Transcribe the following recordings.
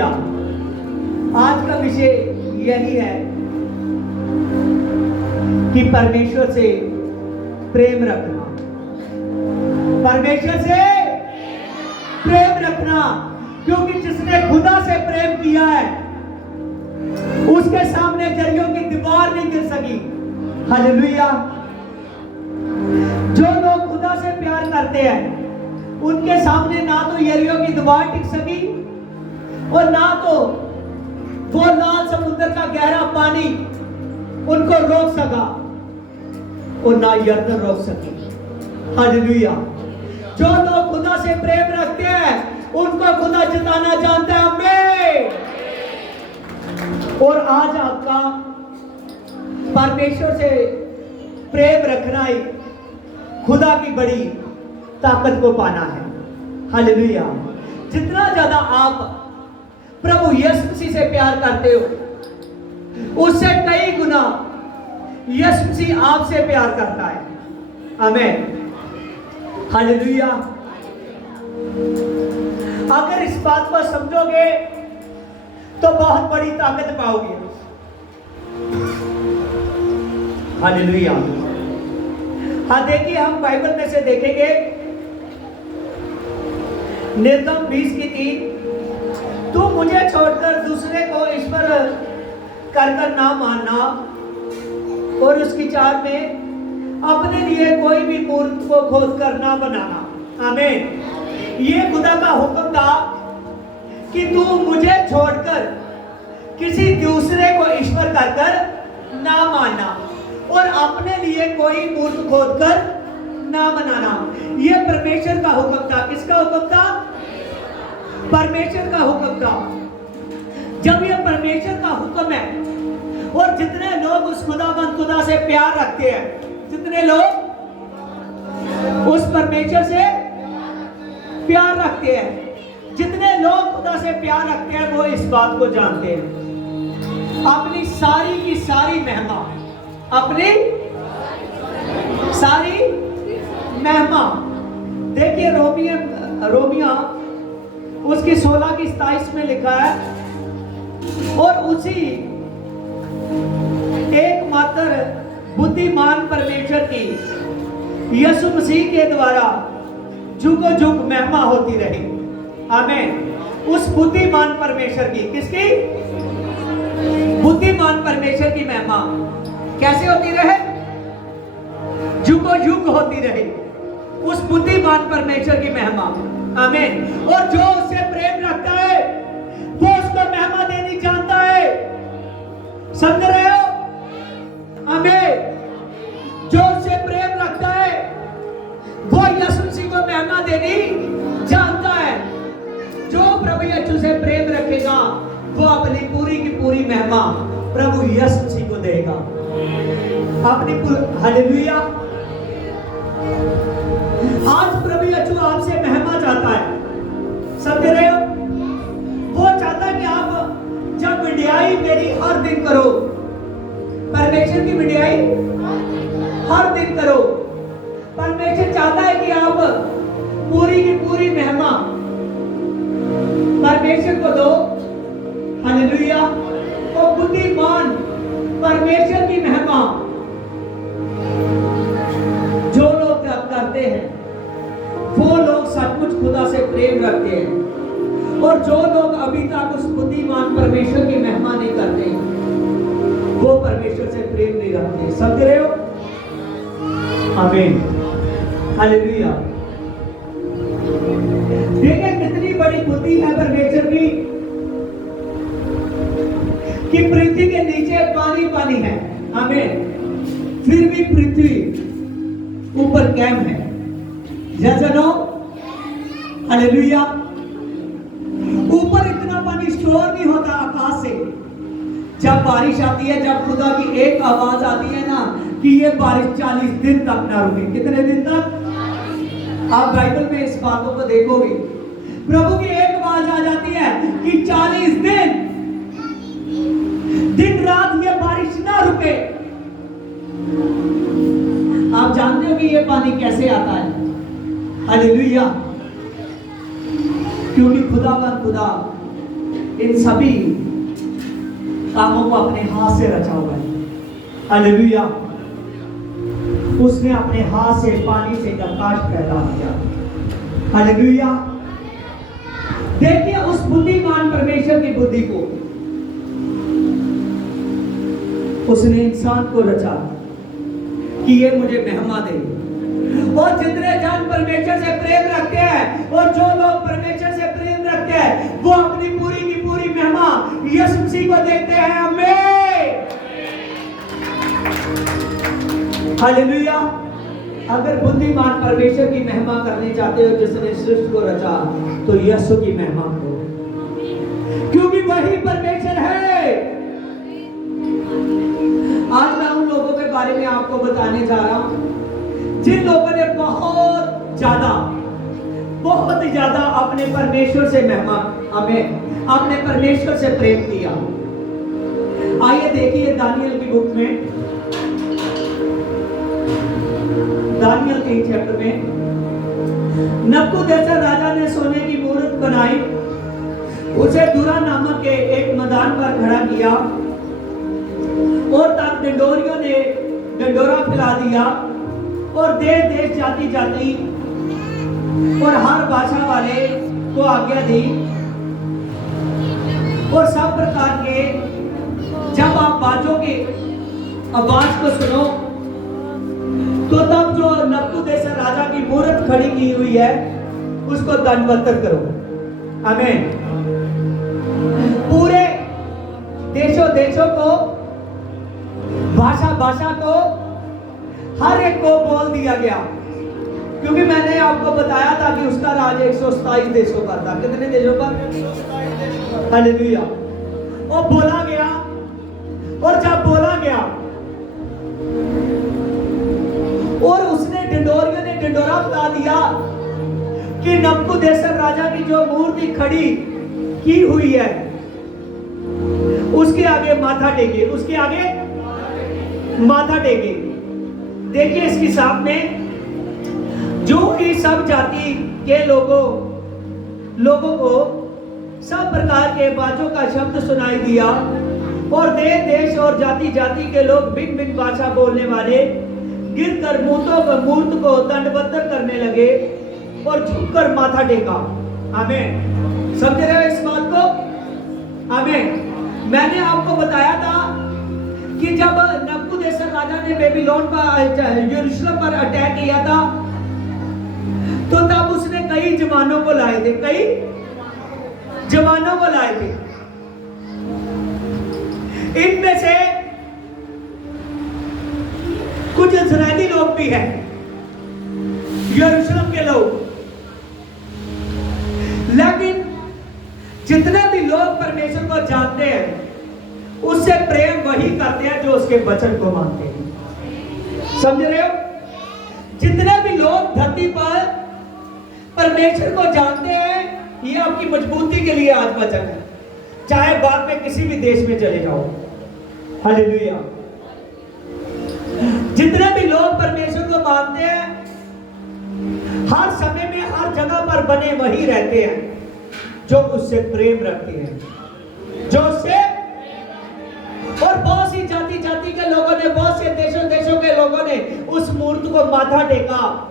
आज का विषय यही है कि परमेश्वर से प्रेम रखना, परमेश्वर से प्रेम रखना, क्योंकि जिसने खुदा से प्रेम किया है उसके सामने जरियों की दीवार नहीं गिर सकी। हालेलुया। जो लोग खुदा से प्यार करते हैं उनके सामने ना तो यरीहो की दीवार टिक सकी और ना तो वो लाल समुद्र का गहरा पानी उनको रोक सका और ना यरदन रोक सकी। हालेलुया। जो लोग खुदा से प्रेम रखते हैं उनको खुदा जिताना जानता है। आमीन। और आज आपका परमेश्वर से प्रेम रखना ही खुदा की बड़ी ताकत को पाना है। हालेलुया। जितना ज्यादा आप प्रभु यीशु मसीह से प्यार करते हो उससे कई गुना यीशु मसीह आपसे प्यार करता है। आमीन। हालेलुया। अगर इस बात को समझोगे तो बहुत बड़ी ताकत पाओगे। हालेलुया। हाँ, देखिए हम बाइबल में से देखेंगे निर्गम 20:3, तू मुझे छोड़कर दूसरे को ईश्वर कर ना मानना और उसकी चाल में अपने लिए कोई भी मूर्त को खोद कर ना बनाना। आमीन। ये खुदा का हुक्म था कि तू मुझे छोड़कर किसी दूसरे को ईश्वर कर ना मानना और अपने लिए कोई मूर्त खोद कर ना बनाना। ये परमेश्वर का हुक्म था। किसका हुक्म था? परमेश्वर का हुक्म था। जब ये परमेश्वर का हुक्म है और जितने लोग उस खुदा से प्यार रखते हैं, जितने लोग उस परमेश्वर से प्यार रखते हैं, जितने लोग खुदा से प्यार रखते हैं वो इस बात को जानते हैं। अपनी सारी की सारी महिमा, अपनी सारी महिमा, देखिए रोमिया उसकी 16:27 में लिखा है, और उसी एकमात्र बुद्धिमान परमेश्वर की यीशु मसीह के द्वारा जुगो जुग महिमा होती रही। आमीन। उस बुद्धिमान परमेश्वर की, किसकी? बुद्धिमान परमेश्वर की महिमा कैसे होती रहे? जुगो जुग होती रहे। उस बुद्धिमान परमेश्वर की महिमा। आमीन। और जो उससे प्रेम रखता है वो उसको महिमा देनी जानता है। समझ रहे हो? आमीन। जो उससे प्रेम रखता है वो यीशु मसीह को महिमा देनी जानता है। जो प्रभु यीशु से प्रेम रखेगा वो अपनी पूरी की पूरी महिमा प्रभु यीशु मसीह को देगा। अपनी हालेलुया। आज प्रभु यीशु आपसे महिमा चाहता है। समझ रहे हो? वो चाहता है कि आप जब विडियाई मेरी हर दिन करो, परमेश्वर की विडियाई हर दिन करो। परमेश्वर चाहता है कि आप पूरी की पूरी महिमा परमेश्वर को दो। हालेलुया। तो बुद्धिमान परमेश्वर की महिमा जो लोग करते हैं वो लोग सचमुच खुदा से प्रेम रखते हैं, और जो लोग अभी तक उस बुद्धिमान परमेश्वर की महिमा नहीं करते वो परमेश्वर से प्रेम नहीं रखते। समझ रहे हो? आमीन। हालेलुया। देखिए कितनी बड़ी बुद्धि है परमेश्वर की कि पृथ्वी के नीचे पानी पानी है। आमीन। फिर भी पृथ्वी ऊपर कैम है। जैसे नो। हालेलुया। ऊपर इतना पानी स्टोर नहीं होता आकाश से। जब बारिश आती है, जब खुदा की एक आवाज आती है ना कि ये बारिश 40 दिन तक ना रुके। कितने दिन तक? आप बाइबल में इस बातों को देखोगे। प्रभु की एक आवाज आ जाती है कि 40 दिन रात ये बारिश ना रुके। आप जानते हो कि ये पानी कैसे आता है? हालेलुया। क्योंकि खुदा इन सभी कामों को अपने हाथ से रचा हुआ है। हालेलुया। उसने अपने हाथ से पानी से आकाश पैदा किया। हालेलुया। देखिए उस बुद्धिमान परमेश्वर की बुद्धि को, उसने इंसान को रचा कि ये मुझे महिमा दे। और जितने जन परमेश्वर से प्रेम रखते हैं और जो लोग परमेश्वर से प्रेम रखते हैं वो अपनी पूरी की पूरी महिमा यीशु मसीह को देते हैं। आमीन। हालेलुया। अगर बुद्धिमान परमेश्वर की महिमा करनी चाहते हो जिसने सृष्टि को रचा, तो यीशु की महिमा करो, क्योंकि वही परमेश्वर है। आज मैं उन लोगों के बारे में आपको बताने जा रहा हूं जिन लोगों ने बहुत ज्यादा अपने परमेश्वर से महिमा, अपने परमेश्वर से प्रेम किया। आइए देखिए दानियल की बुक में, दानियल के चैप्टर में, नबूकदनेस्सर राजा ने सोने की मूर्त बनाई, उसे दुरा नामक के एक मैदान पर खड़ा किया और तब डंडोरियों ने डंडोरा फैला दिया और देश देश जाति जाति और हर भाषा वाले को आज्ञा दी। और सब प्रकार के, जब आप बाजों के आवाज को सुनो तो तब जो नबूकदनेस्सर राजा की मूर्त खड़ी की हुई है उसको दंडवत करो। आमीन। पूरे देशों देशों को, भाषा भाषा को, हर एक को बोल दिया गया, क्योंकि मैंने आपको बताया था कि उसका राज 127 देशों पर था। कितने देशों पर? हालेलुया। और बोला गया, और जब बोला गया और उसने डंडोरियों ने डंडोरा फैला दिया कि नबूकदनेस्सर राजा की जो मूर्ति खड़ी की हुई है उसके आगे माथा टेके, उसके आगे माथा टेके। देखिए इसके सामने जो कि सब जाति के लोगों को सब प्रकार के बातों का शब्द सुनाई दिया और देश देश और जाति जाति के लोग भिन्न भिन्न भाषा बोलने वाले गिरकर मूर्त को दंडवत करने लगे और झुककर माथा टेका। आमीन। समझ रहे हो इस बात को? आमीन। मैंने आपको बताया था कि जब नबूकदनेस्सर राजा ने बेबीलोन पर, यरूशलेम पर अटैक किया था, तो तब उसने कई जवानों को लाए थे, कई जवानों को लाए थे। इनमें से कुछ इस्राएली लोग भी हैं, यरूशलेम के लोग। लेकिन जितने भी लोग परमेश्वर को जानते हैं उससे प्रेम वही करते हैं जो उसके वचन को मानते हैं। समझ रहे हो? जितने भी लोग धरती पर परमेश्वर को जानते हैं, ये आपकी मजबूती के लिए आज वचन है, चाहे बाद में किसी भी देश में चले जाओ। हालेलुया। जितने भी लोग परमेश्वर को मानते हैं हर समय में हर जगह पर बने वही रहते हैं जो उससे प्रेम रखते हैं, जो उससे। और बहुत सी जाति जाति के लोगों ने, बहुत से देशों देशों के लोगों ने उस मूर्ति को माथा टेका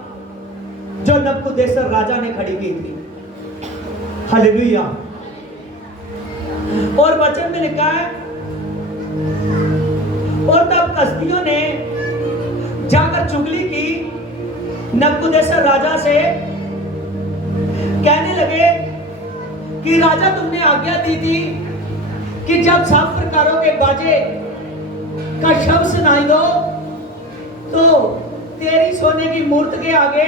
जो नबूकदनेस्सर राजा ने खड़ी की थी। हालेलुया। और वचन में लिखा है, और तब कसदियों ने जाकर चुगली की नबूकदनेस्सर राजा से, कहने लगे कि राजा तुमने आज्ञा दी थी कि जब सब प्रकारों के बाजे का शब्द सुनाई दो तो तेरी सोने की मूर्ति के आगे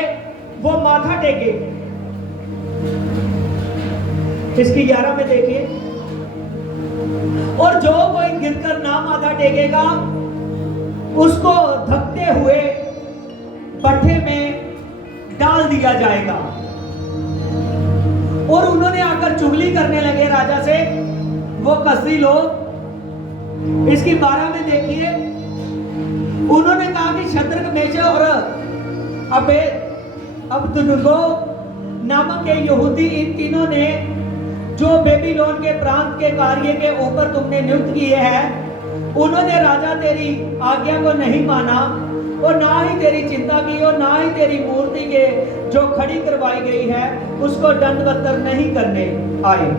वो माथा टेके। इसकी 11 में देखिए, और जो कोई गिरकर ना माथा टेकेगा उसको धक्के हुए भट्ठे में डाल दिया जाएगा। और उन्होंने आकर चुगली करने लगे राजा से, वो कसदी लोग। इसकी 12 में देखिए, उन्होंने कहा कि शद्रक, मेशक और अबेदनगो नामक के यहूदी, इन तीनों ने जो बेबीलोन के प्रांत के कार्य के ऊपर तुमने नियुक्त किए हैं, उन्होंने राजा तेरी आज्ञा को नहीं माना और ना ही तेरी चिंता की और ना ही तेरी मूर्ति के जो खड़ी करवाई गई है उसको दंडवत नहीं करने आए।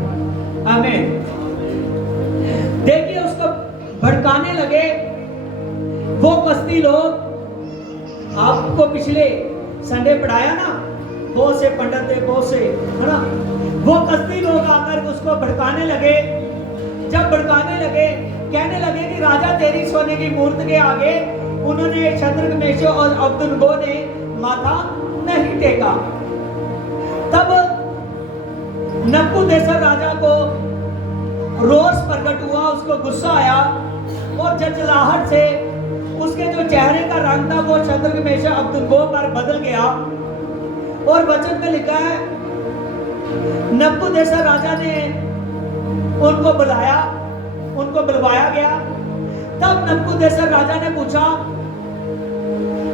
आमीन। देखिए उसको भड़काने लगे वो कसदी लोग। आपको पिछले संडे पढ़ाया ना, बहुत से पंडित थे, बहुत से, है ना, वो कसदी लोग आकर उसको भड़काने लगे। जब भड़काने लगे, कहने लगे कि राजा तेरी सोने की मूर्ति के आगे उन्होंने शद्रक मेशक और अबेदनगो ने माथा नहीं टेका। तब नबूकदनेस्सर राजा को रोष प्रकट हुआ, उसको गुस्सा आया और जलजलाहट से उसके जो चेहरे का रंग था वो शद्रक मेशक अबेदनगो पर बदल गया। और वचन में लिखा है नबूकदनेस्सर राजा ने उनको बुलाया, उनको बुलवाया गया। तब नबूकदनेस्सर राजा ने पूछा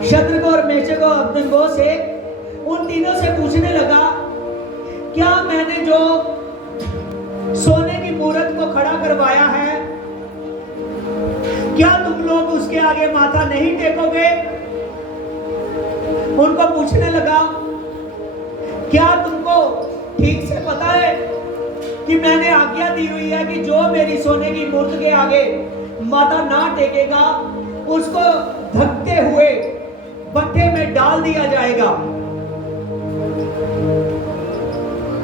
शद्रक और मेशक और अबेदनगो से, उन तीनों से पूछने लगा, क्या मैंने जो सोने की मूर्त को खड़ा करवाया है, क्या तुम लोग उसके आगे माथा नहीं टेकोगे? उनको पूछने लगा, क्या तुमको ठीक से पता है कि मैंने आज्ञा दी हुई है कि जो मेरी सोने की मूर्ति के आगे माथा ना टेकेगा उसको धक्के हुए भट्ठे में डाल दिया जाएगा।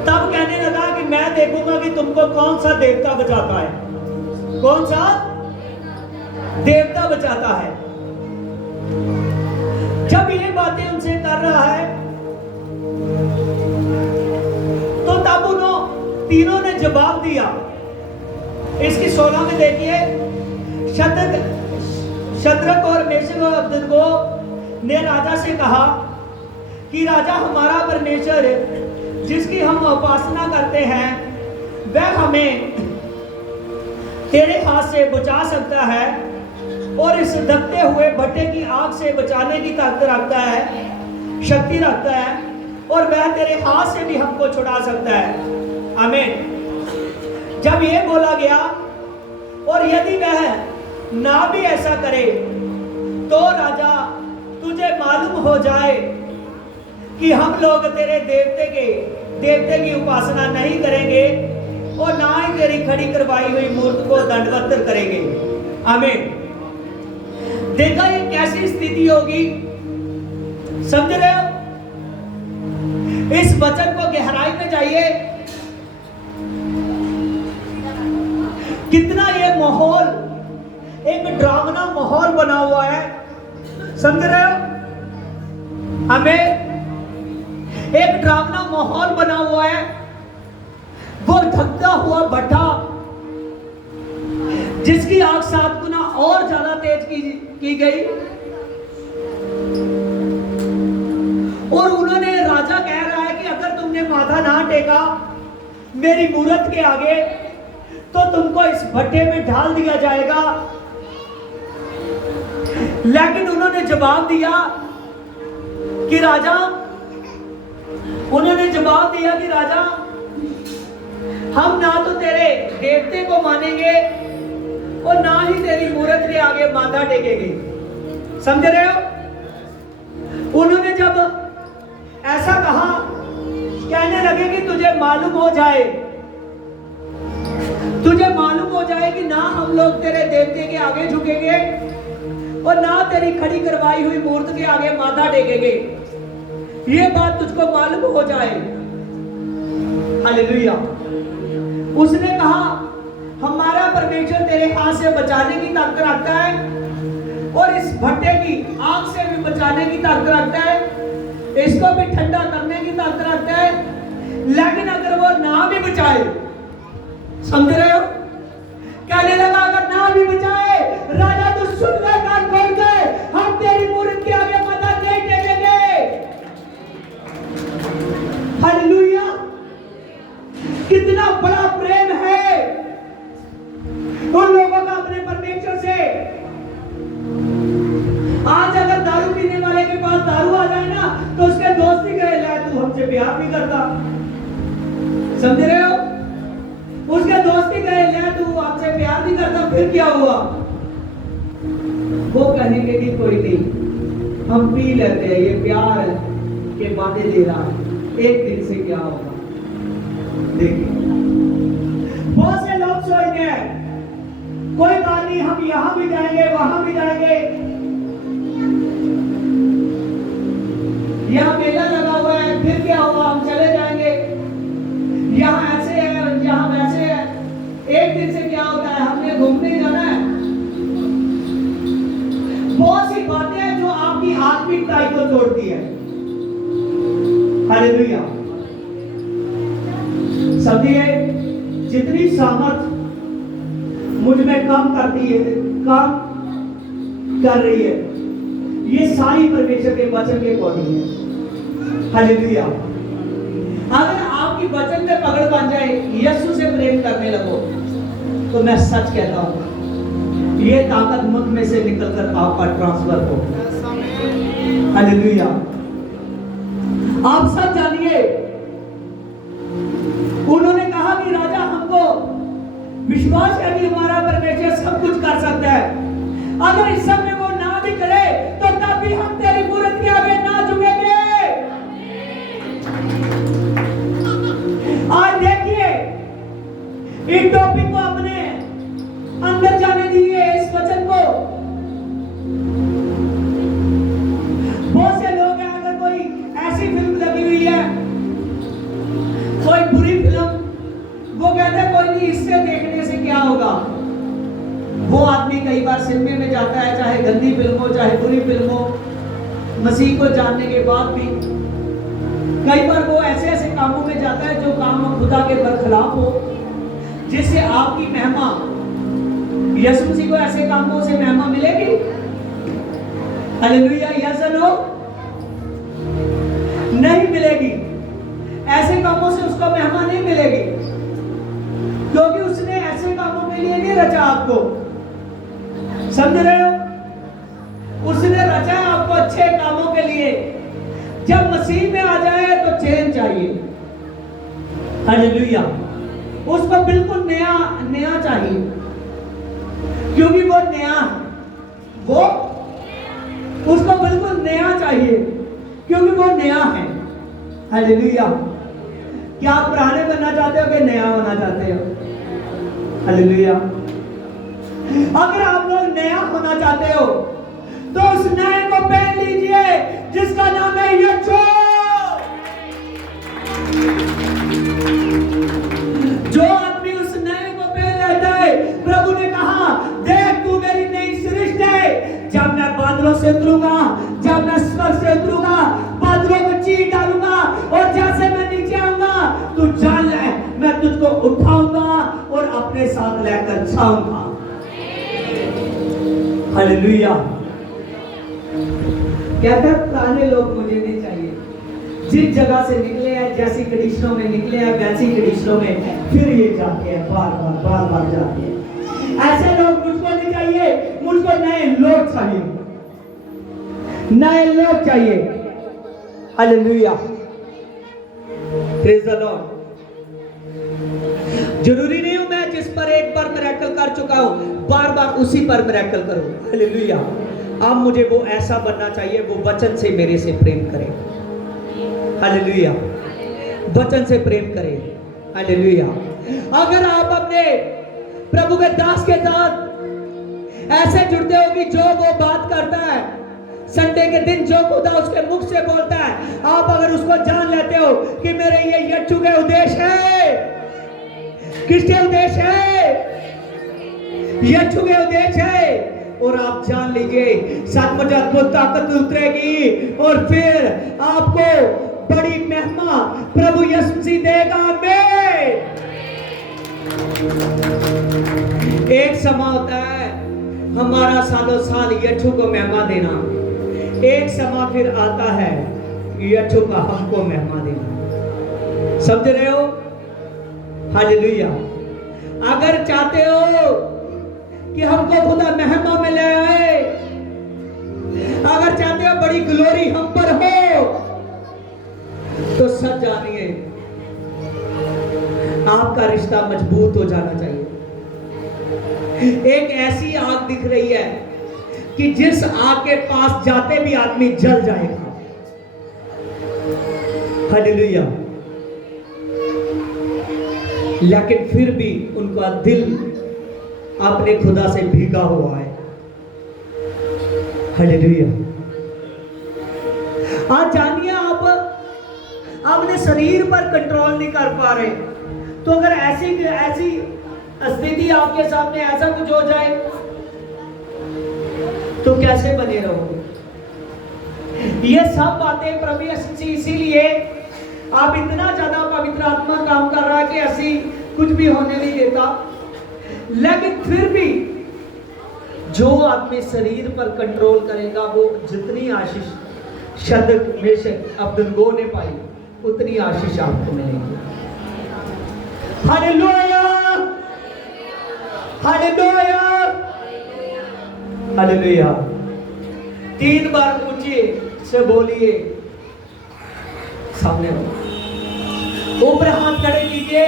तब कहने लगा कि मैं देखूंगा कि तुमको कौन सा देवता बचाता है, कौन सा देवता बचाता है। जब ये बातें उनसे कर रहा है तो तब उन्होंने तीनों ने जवाब दिया। इसकी 16 में देखिए, शद्रक और मेशक और अबेदनगो ने राजा से कहा कि राजा, हमारा परमेश्वर जिसकी हम उपासना करते हैं वह हमें तेरे हाथ से बचा सकता है और इस दबते हुए भट्टे की आग से बचाने की ताकत रखता है, शक्ति रखता है, और वह तेरे हाथ से भी हमको छुड़ा सकता है। आमीन। जब ये बोला गया, और यदि वह ना भी ऐसा करे तो राजा तुझे मालूम हो जाए कि हम लोग तेरे देवते की उपासना नहीं करेंगे और ना ही तेरी खड़ी करवाई हुई मूर्ति को दंडवत करेंगे। आमीन। देखा ये कैसी स्थिति होगी, समझ रहे हो? इस वचन को गहराई में जाइए, कितना ये माहौल एक ड्रामना माहौल बना हुआ है, समझ रहे हो? हमें एक ड्रामना माहौल बना हुआ है। वो धकता हुआ भट्ठा जिसकी आग 7 गुना और ज्यादा तेज की गई, और उन्होंने, राजा कह रहा है कि अगर तुमने माथा ना टेका मेरी मूर्त के आगे तो तुमको इस भट्टे में डाल दिया जाएगा। लेकिन उन्होंने जवाब दिया कि राजा, हम ना तो तेरे देवते को मानेंगे और ना ही तेरी मूर्त के आगे माथा टेकेंगे। समझ रहे हो? उन्होंने जब ऐसा कहा, कहने लगे कि तुझे मालूम हो जाए कि ना हम लोग तेरे देवते के आगे झुकेंगे और ना तेरी खड़ी करवाई हुई मूर्ति के आगे माथा टेकेंगे। ये बात तुझको मालूम हो जाए। हालेलुया। उसने कहा, हमारा परमेश्वर तेरे हाथ से बचाने की ताकत रखता है और इस भट्टे की आग से भी बचाने की ताकत रखता है, इसको भी ठंडा करने की ताकत रखता है। लेकिन अगर वो ना भी बचाए, समझ रहे हो? कहने लगा, अगर ना भी बचाए राजा तो सुन ले, कान खोल के, हम तेरी मूर्त के आगे माथा नहीं टेकेंगे। हालेलुया। कितना बड़ा प्रेम है उन लोगों का अपने परमेश्वर से। आज अगर दारू पीने वाले के पास दारू आ जाए ना तो उसके दोस्त ही कहे, ला तू हमसे प्यार नहीं करता। समझ रहे हो? कहेंगे कि कोई नहीं, हम पी लेते हैं, ये प्यार है कि बातें दे रहा है, एक दिन से क्या होगा। देखिए बहुत से लोग सोचते हैं कोई बात नहीं, हम यहां भी जाएंगे वहां भी जाएंगे, यहाँ मेला लगा हुआ है फिर क्या होगा, हम चले जाएंगे, यहाँ ऐसे है यहाँ वैसे है, एक दिन से क्या होता है, हमने घूमने जाना है। बहुत सी बातें हैं जो आपकी आत्मिकता को तोड़ती है। हालेलुया। समझिए, जितनी सामर्थ मुझ में काम करती है, काम कर रही है, ये सारी परमेश्वर के वचन के अकॉर्डिंग है। हालेलुया। अगर आपकी वचन में पकड़ बन जाए, यीशु से प्रेम करने लगो, तो मैं सच कहता हूं ये ताकत मुख में से निकलकर आपका ट्रांसफर हो। हालेलुया। आप सब जानिए, उन्होंने कहा कि राजा हमको विश्वास है कि हमारा परमेश्वर सब कुछ कर सकता है, अगर इस समय वो ना भी करे तो तब भी हम तेरी मूर्ति के आगे ना झुकेंगे। आज देखिए, इन टॉपिक को अपने अंदर जाने दीजिए, इस वचन को। बहुत से लोग हैं, अगर कोई ऐसी फिल्म लगी हुई है, कोई बुरी फिल्म, वो कहते हैं कोई नहीं, इससे देखने से क्या होगा। वो आदमी कई बार सिनेमा में जाता है, चाहे गंदी फिल्म हो चाहे बुरी फिल्म हो, मसीह को जानने के बाद भी कई बार वो ऐसे ऐसे कामों में जाता है जो काम खुदा के बरखिलाफ हो, जिससे आपकी महिमा, यीशु मसीह को ऐसे कामों से महिमा मिलेगी। हालेलुया। यस और नो? नहीं मिलेगी। ऐसे कामों से उसको महिमा नहीं मिलेगी, क्योंकि उसने ऐसे कामों के लिए नहीं रचा आपको। समझ रहे हो? उसने रचा आपको अच्छे कामों के लिए। जब मसीह में आ जाए तो चैन चाहिए। हालेलुया। उसको बिल्कुल नया नया चाहिए, क्योंकि वो नया है। वो उसको बिल्कुल नया चाहिए, क्योंकि वो नया है। हालेलुया। क्या आप पुराने बनना चाहते हो कि नया होना चाहते हो? हालेलुया। अगर आप लोग नया होना चाहते हो तो उस नए को पहन लीजिए जिसका नाम है यीशु। जो आदमी उस नए को पहन लेता है, प्रभु ने कहा, देख तू मेरी नई सृष्टि है। जब मैं बादलों से उतरूंगा, जब मैं स्वर्ग से उतरूंगा, बादलों को चीर डालूंगा, और जैसे मैं नीचे आऊंगा तू जान ले, मैं तुझको उठाऊंगा और अपने साथ लेकर जाऊंगा। हालेलुया। कहते हैं पुराने लोग मुझे नहीं चाहिए, जिस जगह से निकले हैं, जैसी कंडीशनों में निकले हैं, वैसी कंडीशनों में फिर ये जाते हैं, बार बार जाते हैं। ऐसे लोग मुझको नहीं चाहिए, मुझको नए लोग चाहिए, नए लोग चाहिए। हालेलुया। Praise the Lord. जरूरी नहीं हूं मैं जिस पर एक बार मिरेकल कर चुका हूं, बार बार उसी पर मिरेकल करूं। हालेलुया। अब मुझे वो ऐसा बनना चाहिए, वो वचन से मेरे से प्रेम करे। हालेलुया। वचन से प्रेम करे। हालेलुया। अगर आप अपने प्रभु के दास के साथ ऐसे जुड़ते हो कि जो वो बात करता है संडे के दिन, जो खुदा उसके मुख से बोलता है, आप अगर उसको जान लेते हो कि मेरे ये यीशु के उद्देश्य है, किसके उद्देश्य है? यीशु के उद्देश्य है। और आप जान लीजिए सचमुच अद्भुत ताकत उतरेगी और फिर आपको बड़ी महिमा प्रभु यीशु मसीह देगा। एक समा होता है हमारा सालों साल यीशु को महिमा देना, एक समा फिर आता है यीशु का हमको महिमा देना। समझ रहे हो? हालेलुया। अगर चाहते हो कि हमको खुदा महिमा में ले आए, अगर चाहते हो बड़ी ग्लोरी हम पर हो, तो सच जानिए आपका रिश्ता मजबूत हो जाना चाहिए। एक ऐसी आग दिख रही है, कि जिस आग के पास जाते भी आदमी जल जाएगा। हालेलुया। लेकिन फिर भी उनका दिल अपने खुदा से भीगा हुआ है। हालेलुया। आज जानिए, आप अपने शरीर पर कंट्रोल नहीं कर पा रहे, तो अगर ऐसी स्थिति आपके सामने ऐसा कुछ हो जाए तो कैसे बने रहोगे? ये सब बातें प्रभु यीशु, इसीलिए आप इतना ज्यादा पवित्र आत्मा काम कर रहा है कि ऐसी कुछ भी होने नहीं देता। लेकिन फिर भी जो आदमी शरीर पर कंट्रोल करेगा, वो जितनी आशीष शद्रक मेशक अबेदनगो ने पाई, उतनी आशीष आपको मिलेगी। Hallelujah, hallelujah, hallelujah. 3 बार ऊंचे से बोलिए, सामने ऊपर हाथ खड़े कीजिए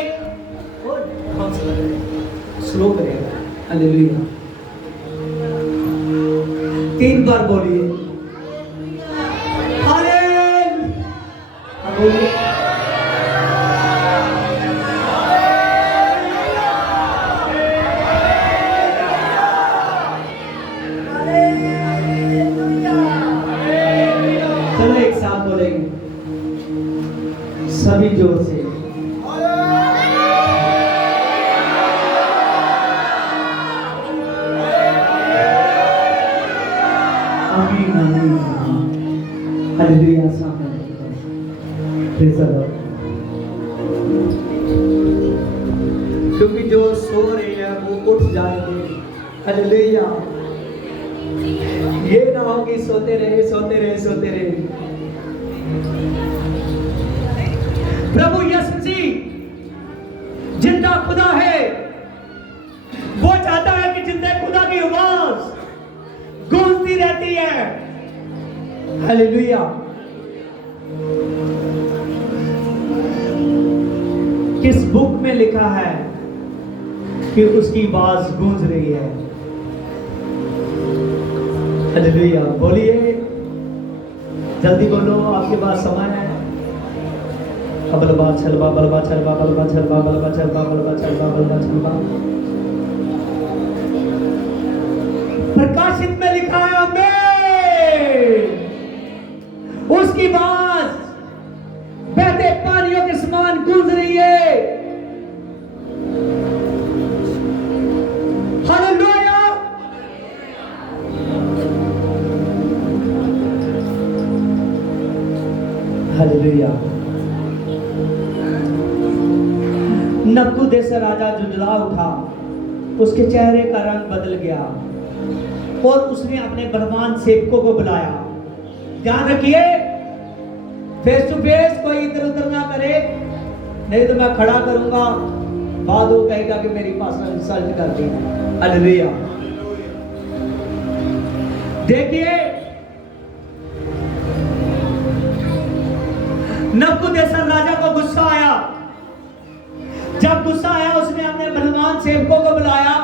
और हौसला करें, स्लो करेगा। हालेलुया। 3 बार बोलिए, हालेलुया। चलो एक साथ बोलेंगे सभी जोर से। आमीन, आमीन। हालेलुया। Praise the Lord. क्योंकि जो सो रहे हैं वो उठ जाएंगे। हालेलुया। ये ना हो कि सोते रहे, सोते रहे, सोते रहे। प्रभु यीशु मसीह जिंदा खुदा है। वो चाहता है कि जिंदा खुदा की आवाज गूंजती रहती है। हालेलुया। किस बुक में लिखा है कि उसकी आवाज गूंज रही है? हालेलुया। बोलिए, जल्दी बोलो, आपके पास समय है। बलबा छलबा, बलबा छलबा, बलबा छलबा, बलबा छलबा, बलबा छलबा, बलबा छलबा। प्रकाशित में लिखा है, आमीन। उसकी आवाज बहते पानियों के समान गूंज रही है। हालेलुया। हालेलुया। नबूकदनेस्सर राजा जुझला उठा, उसके चेहरे का रंग बदल गया और उसने अपने बलवान सेवकों को बुलाया। ध्यान रखिए, फेस टू फेस कोई इधर उधर ना करे, नहीं तो मैं खड़ा करूंगा, बाद वो कहेगा कि मेरी पर्सनल इंसल्ट कर दी। हालेलुया। देखिए, नबूकदनेस्सर राजा को गुस्सा आया। जब गुस्सा आया, उसने अपने बलवान सेवकों को बुलाया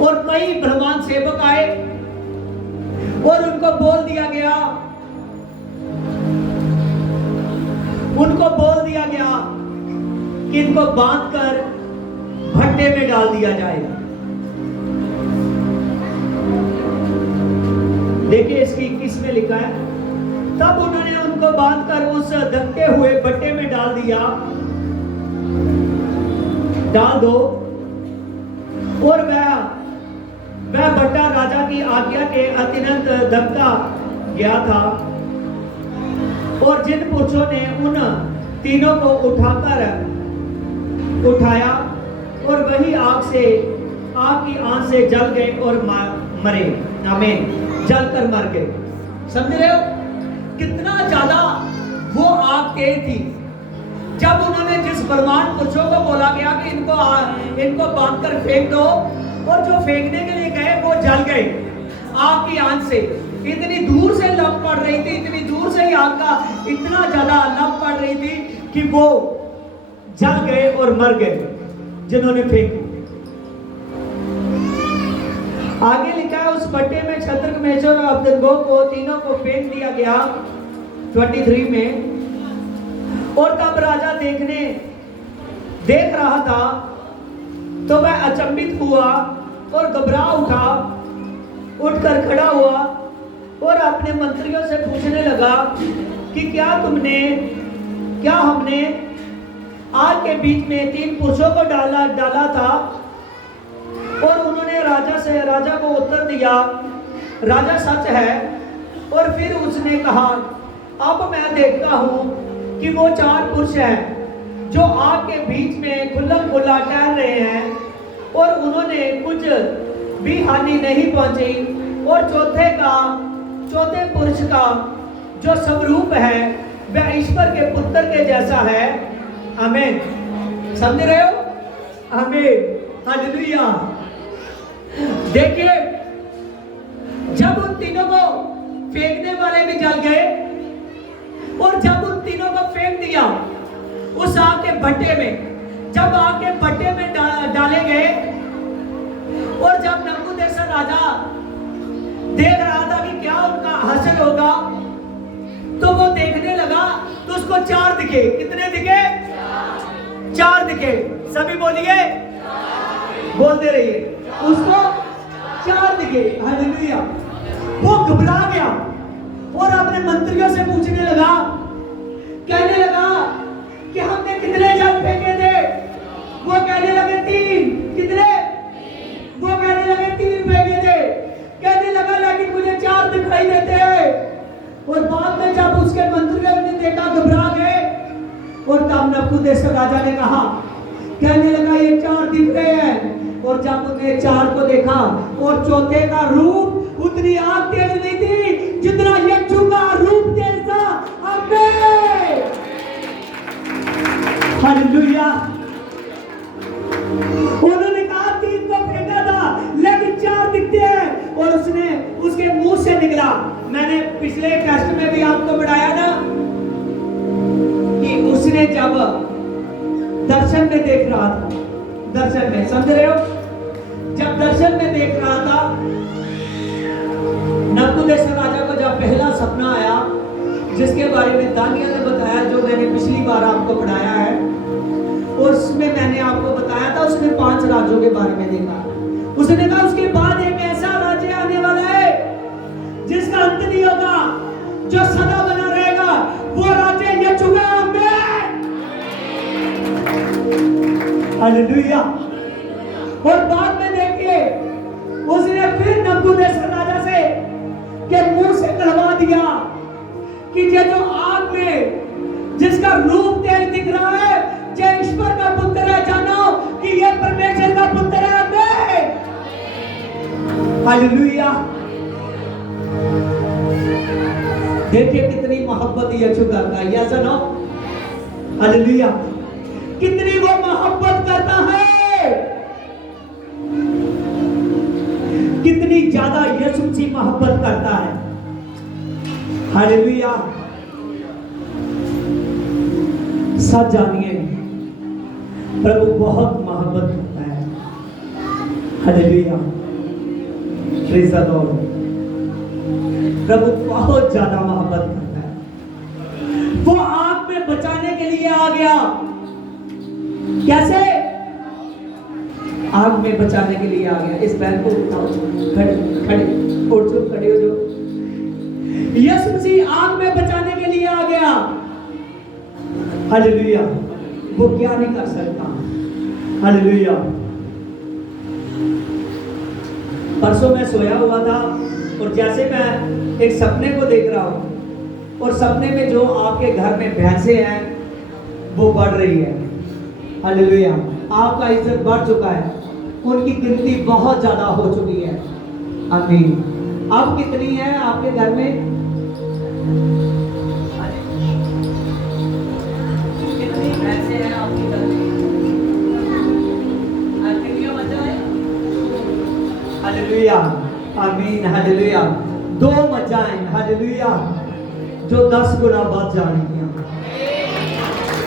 और कई बलवान सेवक आए और उनको बोल दिया गया कि इनको बांधकर भट्टे में डाल दिया जाएगा। देखिए, इसकी 21 में लिखा है, तब उन्होंने उनको बांधकर उस धक्के हुए भट्टे में डाल दो और वह भट्टा राजा की आज्ञा के अतिरिक्त धक्का गया था। और जिन पुरुषों ने उन तीनों को उठाया और वही आग की आंच से जल गए और मरे। आमीन। जलकर मर गए। समझ रहे हो कितना ज्यादा वो आग तेज थी? जब उन्होंने जिस बलवान पुरुषों को बोला गया कि इनको बांधकर फेंक दो, और जो फेंकने के लिए गए वो जल गए आग की आंच से। इतनी दूर से लप पड़ रही थी, इतनी दूर से ही आग का इतना ज्यादा लप पड़ रही थी कि वो जल गए और मर गए जिन्होंने फेंकी। आगे लिखा है, उस भट्टे में शद्रक मेशक और अबेदनगो को तीनों को फेंक दिया गया 23 में। और तब राजा देख रहा था तो वह अचंभित हुआ और घबरा उठा, उठकर खड़ा हुआ और अपने मंत्रियों से पूछने लगा कि क्या हमने आग के बीच में 3 पुरुषों को डाला था। और उन्होंने राजा को उत्तर दिया, राजा सच है। और फिर उसने कहा, अब मैं देखता हूं कि वो 4 पुरुष हैं जो आग के बीच में खुल्लम खुल्ला टहल रहे हैं और उन्होंने कुछ भी हानि नहीं पहुंची। और चौथे पुरुष का जो स्वरूप है वह ईश्वर के पुत्र के जैसा है। आमीन। समझ रहे हो? आमीन, हालेलुया। देखिए, जब उन तीनों को फेंकने वाले भी जल गए और जब उन तीनों को फेंक दिया उस आग के भट्टे में, जब आग के भट्टे में डाले गए और जब नबूकदनेस्सर राजा देख रहा था कि क्या उनका हासिल होगा, तो वो देखने लगा तो उसको 4 दिखे। कितने दिखे? 4 दिखे। सभी बोलिए, बोलते रहिए। उसको 4 दिखे। हालेलुया। वो घबरा गया और अपने मंत्रियों से पूछने लगा, कहने लगा कि हमने कितने जल फेंके थे? वो कहने लगे 3। कितने? वो कहने लगे 3 फेंके थे। कहने लगा लेकिन मुझे 4 दिखाई देते हैं। और बाद में जब उसके मंत्रियों ने देखा, घबरा गए। और तब नबूकदनेस्सर राजा ने कहा, कहने लगा ये 4 दिख रहे हैं। और जब उन्होंने 4 को देखा और चौथे का रूप उतनी आग तेज नहीं थी जितना यीशु का रूप तेज था। आमीन, हालेलुया। उन्होंने कहा 3 को फेंका था लेकिन 4 दिखते हैं। और उसके मुंह से निकला, मैंने पिछले टेस्ट में भी आपको बताया ना कि उसने जब दर्शन में देख रहा था, दर्शन में, समझ रहे हो? जब दर्शन में देख रहा था, नबूकदनेस्सर राजा को जब पहला सपना आया, जिसके बारे में दानियल ने बताया, जो मैंने पिछली बार आपको पढ़ाया है, और उसमें मैंने आपको बताया था, उसने 5 राज्यों के बारे में देखा। उसने कहा उसके बाद एक ऐसा राज्य आने वाला है जिसका अंत नहीं होगा, जो सदा बना रहेगा। वो राज्य यीशु का। आमीन, हालेलुया। और बाद में देखिए, उसने फिर नबूकदनेस्सर राजा से के मुंह से कहवा दिया कि ये जो आग में जिसका रूप तेज दिख रहा है, ये ईश्वर का पुत्र है। जानो कि ये परमेश्वर का पुत्र है। आमीन, हालेलुया। देखिए कितनी मोहब्बत यीशु करता है। या सुनो, हालेलुया। कितनी वो मोहब्बत करता है, कितनी ज्यादा यीशु मसीह मोहब्बत करता है। हालेलुया। सब जानिए, प्रभु बहुत मोहब्बत करता है। Hallelujah, praise the Lord. प्रभु बहुत ज्यादा मोहब्बत करता है। वो आग में बचाने के लिए आ गया। कैसे? आग में बचाने के लिए आ गया। इस बैल को उठाओ, खड़े हो जो। यीशु मसीह आग में बचाने के लिए आ गया। हालेलुया। वो क्या नहीं कर सकता। हालेलुया। परसों मैं सोया हुआ था और जैसे मैं एक सपने को देख रहा हूं और सपने में जो आपके घर में भैंसे हैं वो बढ़ रही है। हालेलुया। आपका इज्जत बढ़ चुका है, उनकी गिनती बहुत ज्यादा हो चुकी है। आमीन। अब कितनी है आपके घर में? कितनी भैंसे हैं आपके घर में? हालेलुया। आमीन, हालेलुया। 2 मज्जाएं, हालेलुया, जो 10 गुना बढ़ जाएंगी।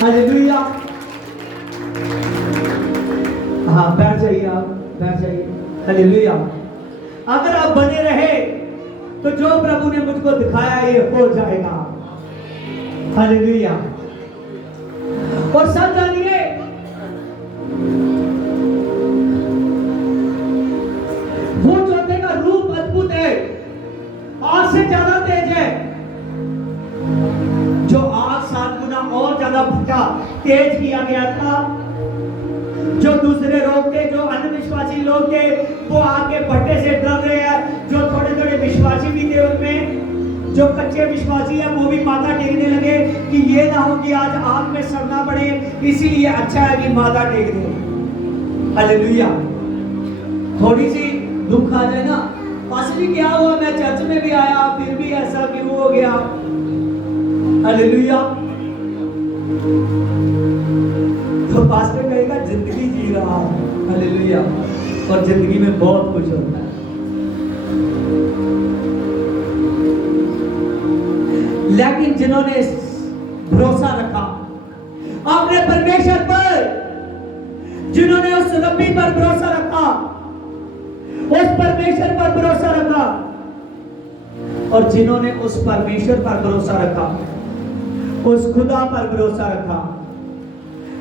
हालेलुया। हाँ, बैठ जाइए, आप बैठ जाइए। हालेलुया। अगर आप बने रहे तो जो प्रभु ने मुझको दिखाया ये हो जाएगा। हालेलुया। और सब जानिए, वो चौथे का रूप अद्भुत है, आग से ज्यादा तेज है। जो आग 7 गुना और ज्यादा फटा तेज किया गया था। जो दूसरे लोग थे, जो अनविश्वासी लोग थे, वो आग के भट्टे से डर रहे हैं। जो थोड़े थोड़े विश्वासी भी थे उनमें, जो कच्चे विश्वासी है वो भी माथा टेकने लगे कि ये ना हो कि आज आग में सड़ना पड़े, इसीलिए अच्छा है कि माथा टेक दो। हालेलुया। थोड़ी सी दुख आ जाए ना, असली क्या हुआ, मैं चर्च में भी आया फिर भी ऐसा क्यों हो गया। हालेलुया। तो पास्टर कहेगा जिंदगी जी रहा हूं। हालेलुया। और जिंदगी में बहुत कुछ होता है। लेकिन जिन्होंने भरोसा रखा अपने परमेश्वर पर, जिन्होंने उस रब्बी पर भरोसा रखा, उस परमेश्वर पर भरोसा रखा, और जिन्होंने उस परमेश्वर पर भरोसा रखा, उस खुदा पर भरोसा रखा,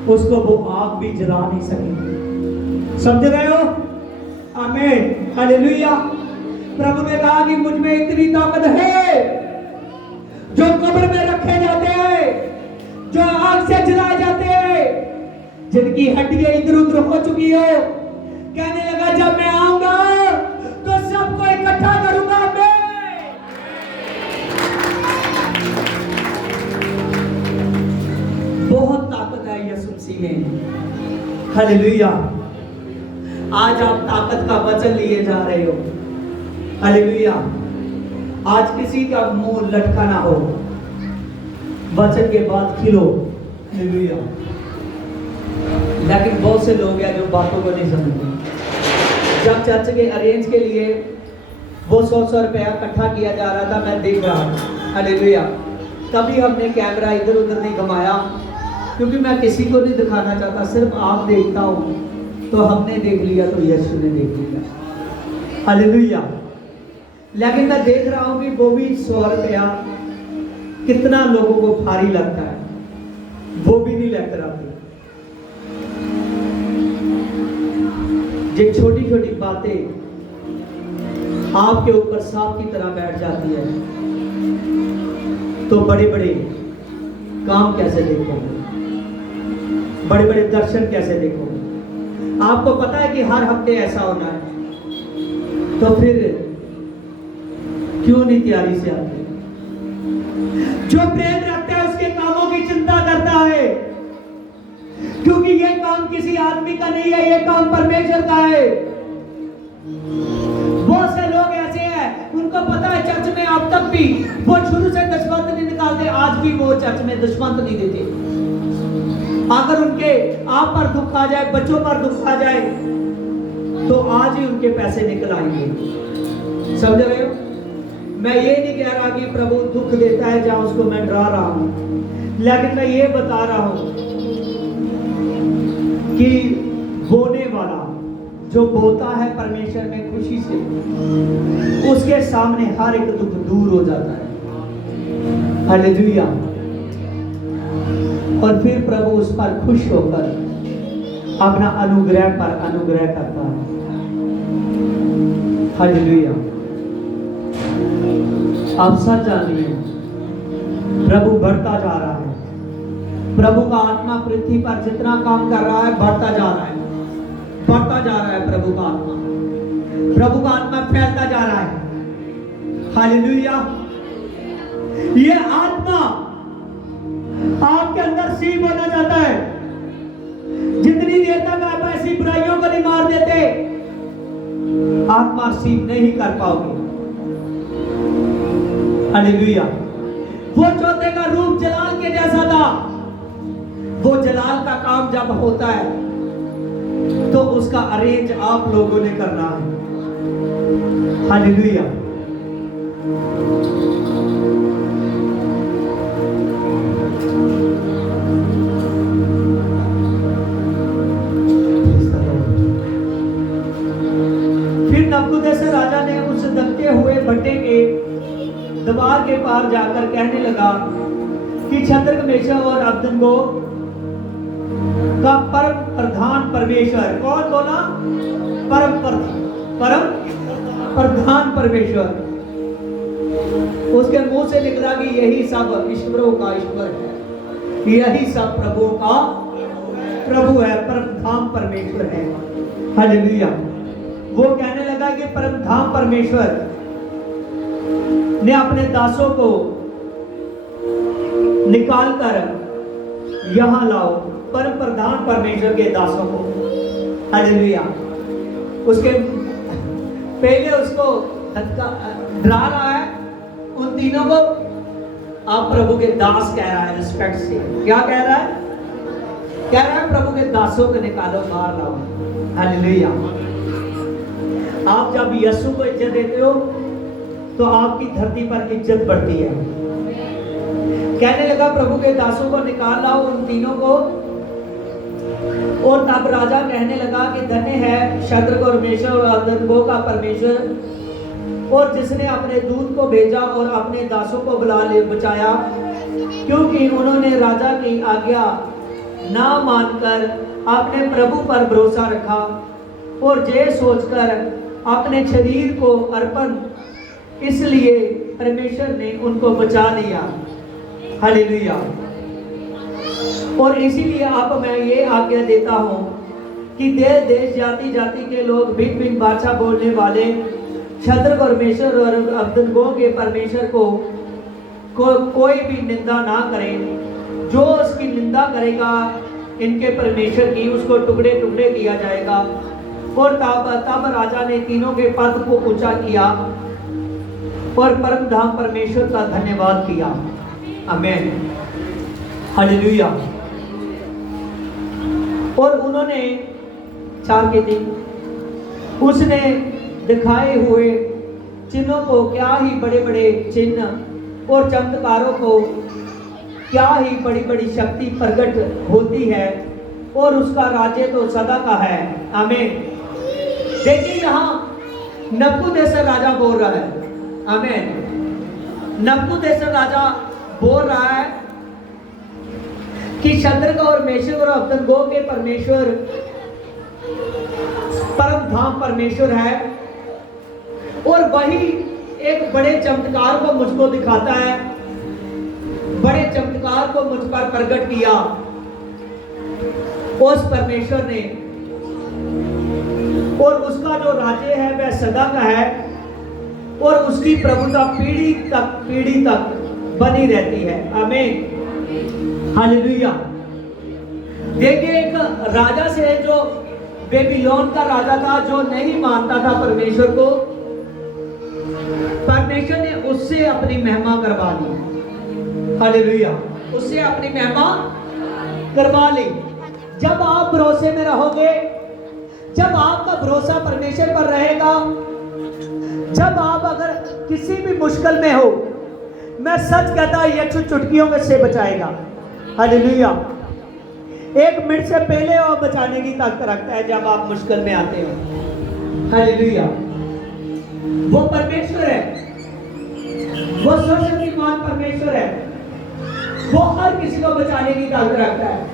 उसको वो आग भी जला नहीं सके। समझ रहे हो? आमीन। हालेलुया। प्रभु ने कहा कि मुझ में इतनी ताकत है, जो कब्र में रखे जाते हैं, जो आग से जलाए जाते हैं, जिनकी हड्डियां इधर उधर हो चुकी हो। कहने लगा जब मैं आऊंगा तो सबको इकट्ठा करूंगा। मैं बहुत ताकत है यीशु मसीह में। हालेलुया। आज आप ताकत का वचन लिए जा रहे हो। हालेलुया। आज किसी का मुंह लटका ना हो, वचन के बाद खिलो। हालेलुया। लेकिन बहुत से लोग हैं जो बातों को नहीं समझते। जब चर्च के अरेंज के लिए वो 100 रुपया इकट्ठा किया जा रहा था, मैं देख रहा था। हालेलुया। कभी हमने कैमरा इधर उधर नहीं घुमाया, क्योंकि मैं किसी को नहीं दिखाना चाहता, सिर्फ आप देखता हूं। तो हमने देख लिया तो यीशु ने देख लिया। हालेलुया। लेकिन मैं देख रहा हूं कि वो भी 100 रुपया कितना लोगों को भारी लगता है, वो भी नहीं लेकर आते। जो छोटी छोटी बातें आपके ऊपर सांप की तरह बैठ जाती है, तो बड़े बड़े काम कैसे देखोगे, बड़े बड़े दर्शन कैसे देखोगे। आपको पता है कि हर हफ्ते ऐसा होना है, तो फिर क्यों नहीं तैयारी से आते। जो प्रेम रखता है उसके कामों की चिंता करता है, क्योंकि ये काम किसी आदमी का नहीं है, ये काम परमेश्वर का है। बहुत से लोग ऐसे हैं, उनको पता है चर्च में अब तक भी वो शुरू से दशमंत नहीं निकालते, आज भी वो चर्च में दशमंत नहीं देते। अगर उनके आप पर दुख आ जाए, बच्चों पर दुख आ जाए, तो आज ही उनके पैसे निकल आएंगे। समझ रहे हो? मैं ये नहीं कह रहा कि प्रभु दुख देता है जहां उसको मैं डरा रहा हूं, लेकिन मैं ये बता रहा हूं कि बोने वाला जो बोता है परमेश्वर में खुशी से, उसके सामने हर एक दुख दूर हो जाता है। हालेलुया। और फिर प्रभु उस पर खुश होकर अपना अनुग्रह पर अनुग्रह करता है। हालेलुया। आप सच जानिए, प्रभु बढ़ता जा रहा है। प्रभु का आत्मा पृथ्वी पर जितना काम कर रहा है, बढ़ता जा रहा है, बढ़ता जा रहा है। प्रभु का आत्मा, प्रभु का आत्मा फैलता जा रहा है। हालेलुया। ये आत्मा आपके अंदर सीम होना चाहता है। जितनी देर तक आप ऐसी बुराइयों को नहीं मार देते, आत्मा सीम नहीं कर पाओगे। हालेलुया। वो चौथे का रूप जलाल के जैसा था। वो जलाल का काम जब होता है तो उसका अरेंज आप लोगों ने करना है। हालेलुया। फिर नबूकदनेस्सर राजा ने उस दबते हुए भट्टे के दीवार के पार जाकर कहने लगा कि शद्रक मेशक और अबेदनगो का परम प्रधान परमेश्वर, कौन बोला? परम प्रधान परमेश्वर। उसके मुंह से निकला कि यही सब ईश्वरों का ईश्वर है, यही सब प्रभुओं का प्रभु है, परमधाम परमेश्वर है। हालेलुया। वो कहने लगा कि परमधाम परमेश्वर ने अपने दासों को निकाल कर यहां लाओ, परम प्रधान परमेश्वर के दासों को। हालेलुया। उसके पहले उसको डरा रहा है, उन तीनों को आप प्रभु के दास कह रहा है, रिस्पेक्ट से। क्या कह रहा है? कह रहा है प्रभु के दासों को निकालो, बाहर लाओ। हालेलुया। आप जब यीशु को इज्जत देते हो तो आपकी धरती पर इज्जत बढ़ती है। कहने लगा प्रभु के दासों को निकाल लाओ, उन तीनों को। और तब राजा कहने लगा कि धन्य है शद्रक और मेशक और अबेदनगो का परमेश्वर, और जिसने अपने दूत को भेजा और अपने दासों को बुला ले बचाया, क्योंकि उन्होंने राजा की आज्ञा ना मानकर अपने प्रभु पर भरोसा रखा और ये सोचकर अपने शरीर को अर्पण, इसलिए परमेश्वर ने उनको बचा लिया। हालेलुया। और इसीलिए अब मैं ये आज्ञा देता हूँ कि देश देश जाति जाति के लोग भिन्न भिन्न भाषा बोलने वाले शद्रक और मेशक और अबेदनगो के परमेश्वर को कोई भी निंदा ना करें। जो उसकी निंदा करेगा इनके परमेश्वर की, उसको टुकड़े टुकड़े किया जाएगा। और तब राजा ने तीनों के पद को ऊंचा किया और परमधाम परमेश्वर का धन्यवाद किया। आमीन। हालेलुया। और उन्होंने 4 के दिन उसने दिखाए हुए चिन्हों को, क्या ही बड़े बड़े चिन्ह और चमत्कारों को, क्या ही बड़ी बड़ी शक्ति प्रकट होती है, और उसका राज्य तो सदा का है। आमीन। देखिए यहाँ नबूकदनेस्सर राजा बोल रहा है। आमीन। नबूकदनेस्सर राजा बोल रहा है कि शद्रक और मेशक और अबेदनगो के परमेश्वर परमधाम परमेश्वर है, और वही एक बड़े चमत्कार को मुझको दिखाता है, बड़े चमत्कार को मुझ पर प्रकट किया उस परमेश्वर ने, और उसका जो राज्य है वह सदा का है, और उसकी प्रभुता पीढ़ी तक बनी रहती है। आमीन। हालेलुया। देखिए एक राजा से, जो बेबीलोन का राजा था, जो नहीं मानता था परमेश्वर को, परमेश्वर ने उससे अपनी महिमा करवा ली। हालेलुया। उससे अपनी महिमा करवा ली। जब आप भरोसे में रहोगे, जब आपका भरोसा परमेश्वर पर रहेगा, जब आप अगर किसी भी मुश्किल में हो, मैं सच कहता यीशु चुटकियों में से बचाएगा। हालेलुया। 1 मिनट से पहले वो बचाने की ताकत रखता है जब आप मुश्किल में आते हो। हालेलुया। वो परमेश्वर है, वो सर्वशक्तिमान परमेश्वर है, वो हर किसी को बचाने की ताकत रखता है।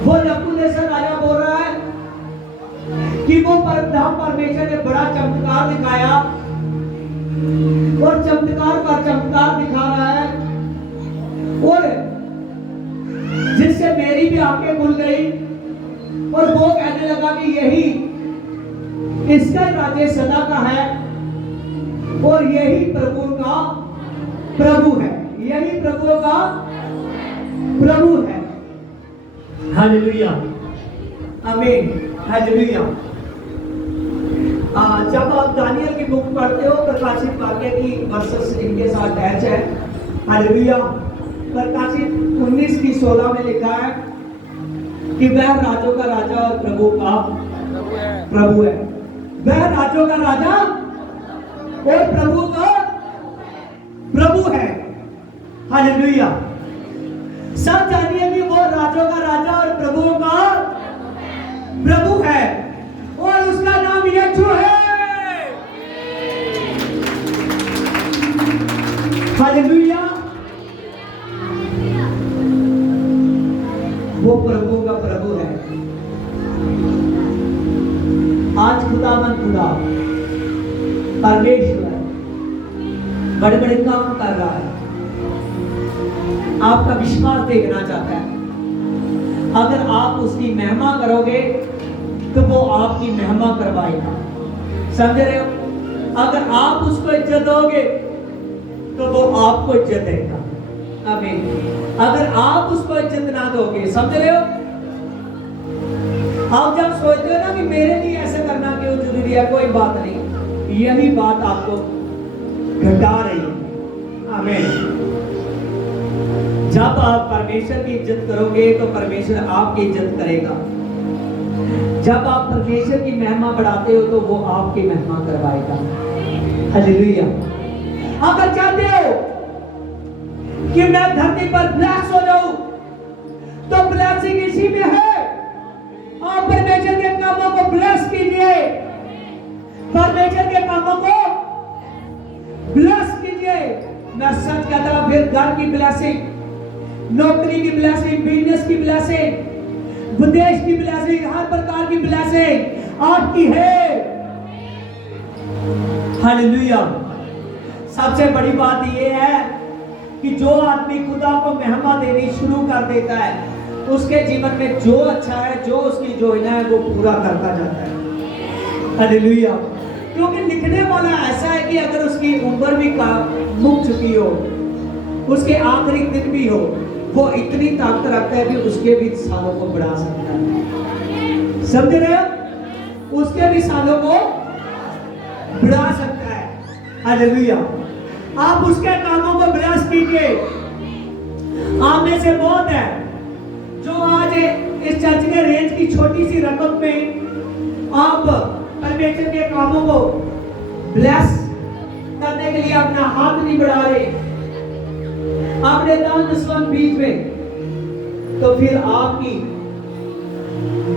वो नबूकदनेस्सर राजा बोल रहा है कि वो परमधाम परमेश्वर ने बड़ा चमत्कार दिखाया, और चमत्कार पर चमत्कार दिखा रहा है, और जिससे मेरी भी आंखें खुल गई, और वो कहने लगा कि यही इसका राज्य सदा का है, और यही प्रभु का प्रभु है, यही प्रभु का प्रभु है। हालेलुया। आमीन। हालेलुया। जब आप दानियल की बुक पढ़ते हो, प्रकाशित वाक्य की वर्सेस इनके साथ अटैच है। हालेलुया। प्रकाशित 19:16 में लिखा है कि वह राजों का राजा और प्रभु का प्रभु है। वह राजों का राजा और प्रभु का प्रभु है। हालेलुया। सब जानिए कि वो राजों का राजा और प्रभुओं का प्रभु है, और उसका नाम यीशु है। परमेश्वर बड़े बड़े काम कर रहा है, आपका विश्वास देखना चाहता है। अगर आप उसकी महिमा करोगे तो वो आपकी महिमा करवाएगा, समझ रहे हो? अगर आप उसको इज्जत दोगे तो वो आपको इज्जत देगा। आमीन। अगर आप उसको इज्जत ना दोगे, समझ रहे हो? आप जब सोचते हो ना कि मेरे लिए ऐसा करना क्यों जरूरी है, कोई बात नहीं, यही बात आपको घटा रही है। आमीन। जब आप परमेश्वर की इज्जत करोगे तो परमेश्वर आपकी इज्जत करेगा। जब आप परमेश्वर की महिमा बढ़ाते हो तो वो आपकी महिमा करवाएगा। हालेलुया। अगर चाहते हो कि मैं धरती पर ब्लेस हो जाऊं तो ब्लेसिंग इसी में है। आप परमेश्वर के कामों को ब्लेस कीजिए, परमेश्वर के कामों को ब्लेस कीजिए। मैं सच कहता हूं, फिर घर की ब्लेसिंग, नौकरी की ब्लेसिंग, बिजनेस की ब्लेसिंग, विदेश की ब्लेसिंग, हर प्रकार की ब्लेसिंग आपकी है। हालेलुया। सबसे बड़ी बात यह है कि जो आदमी खुदा को महिमा देनी शुरू कर देता है, उसके जीवन में जो अच्छा है, जो उसकी योजना है, वो पूरा करता जाता है। हालेलुया। क्योंकि लिखने वाला ऐसा है कि अगर उसकी उम्र भी मुक चुकी हो, उसके आखिरी दिन भी हो, वो इतनी ताकत रखता है कि उसके भी सालों को बढ़ा सकता है। समझ रहे हो? उसके भी सालों को बढ़ा सकता है। हालेलुया। आप उसके कामों को ब्लेस कीजिए। आप में से बहुत है जो आज इस चर्च के रेंज की छोटी सी रकम में आप परमेश्वर के कामों को ब्लेस करने के लिए अपना हाथ नहीं बढ़ा रहे, आपने दान दसवां बीच में, तो फिर आपकी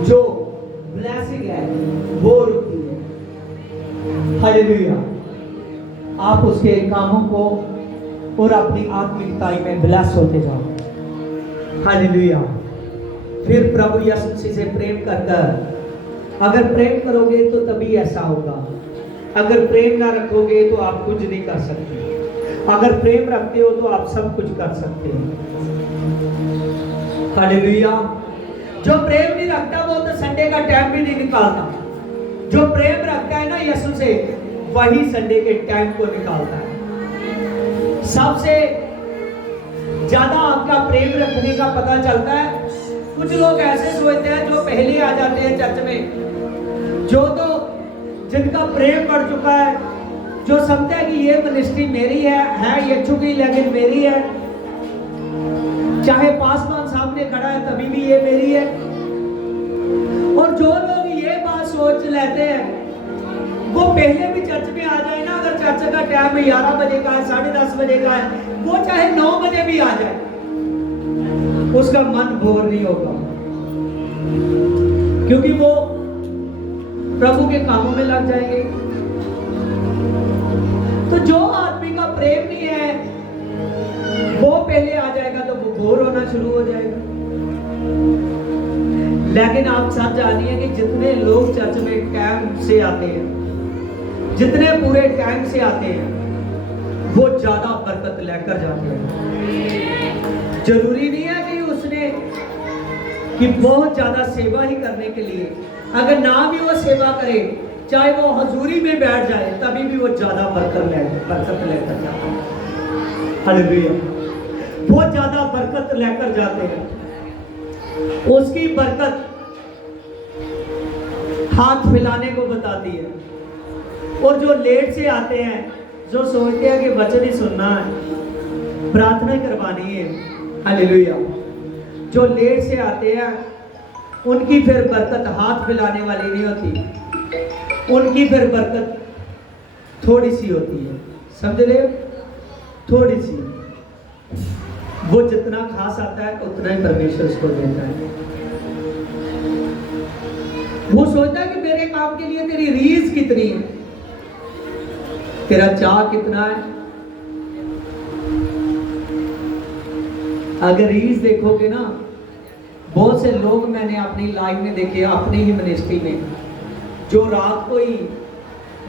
जो ब्लेसिंग है वो रुकती है। हालेलुया। आप उसके कामों को और अपनी आत्मिकताई में ब्लेस होते जाओ। हालेलुया। फिर प्रभु यीशु मसीह से प्रेम कर अगर प्रेम करोगे तो तभी ऐसा होगा। अगर प्रेम ना रखोगे तो आप कुछ नहीं कर सकते। अगर प्रेम रखते हो तो आप सब कुछ कर सकते हो। हालेलुया। जो प्रेम नहीं रखता वो तो संडे का टाइम भी नहीं निकालता। जो प्रेम रखता है ना यीशु से, वही संडे के टाइम को निकालता है। सबसे ज्यादा आपका प्रेम रखने का पता चलता है। कुछ लोग ऐसे सोचते हैं जो पहले आ जाते हैं चर्च में, जो तो जिनका प्रेम बढ़ चुका है, जो समझते हैं कि ये मिनिस्ट्री मेरी है ये चुकी लेकिन मेरी है, चाहे पासवान सामने खड़ा है तभी भी ये मेरी है। और जो लोग ये बात सोच लेते हैं वो पहले भी चर्च में आ जाए ना, अगर चर्च का टाइम 11 बजे का है, 10:30 बजे का है, वो चाहे 9 बजे भी आ जाए, उसका मन बोर नहीं होगा, क्योंकि वो प्रभु के कामों में लग जाएंगे। तो जो आदमी का प्रेम नहीं है वो पहले आ जाएगा तो वो बोर होना शुरू हो जाएगा। लेकिन आप सब जानिए कि जितने लोग चर्च में टाइम से आते हैं, जितने पूरे टाइम से आते हैं, वो ज्यादा बरकत लेकर जाते हैं। जरूरी नहीं है कि उसने कि बहुत ज्यादा सेवा ही करने के लिए, अगर ना भी वो सेवा करे, चाहे वो हजूरी में बैठ जाए, तभी भी वो ज्यादा बरकत लेकर जाता है। हालेलुया। बहुत ज्यादा बरकत लेकर जाते हैं। उसकी बरकत हाथ फैलाने को बताती है। और जो लेट से आते हैं, जो सोचते हैं कि वचन ही सुनना है, प्रार्थना ही करवानी है, हालेलुया, जो लेट से आते हैं उनकी फिर बरकत हाथ फैलाने वाली नहीं होती, उनकी फिर बरकत थोड़ी सी होती है। समझ रहे हो? थोड़ी सी। वो जितना खास आता है उतना ही परमेश्वर उसको देता है। वो सोचता है कि मेरे काम के लिए तेरी रीस कितनी है, तेरा चाह कितना है। अगर रीस देखोगे ना, बहुत से लोग मैंने अपनी लाइफ में देखे, अपनी ही मिनिस्ट्री में, जो रात को ही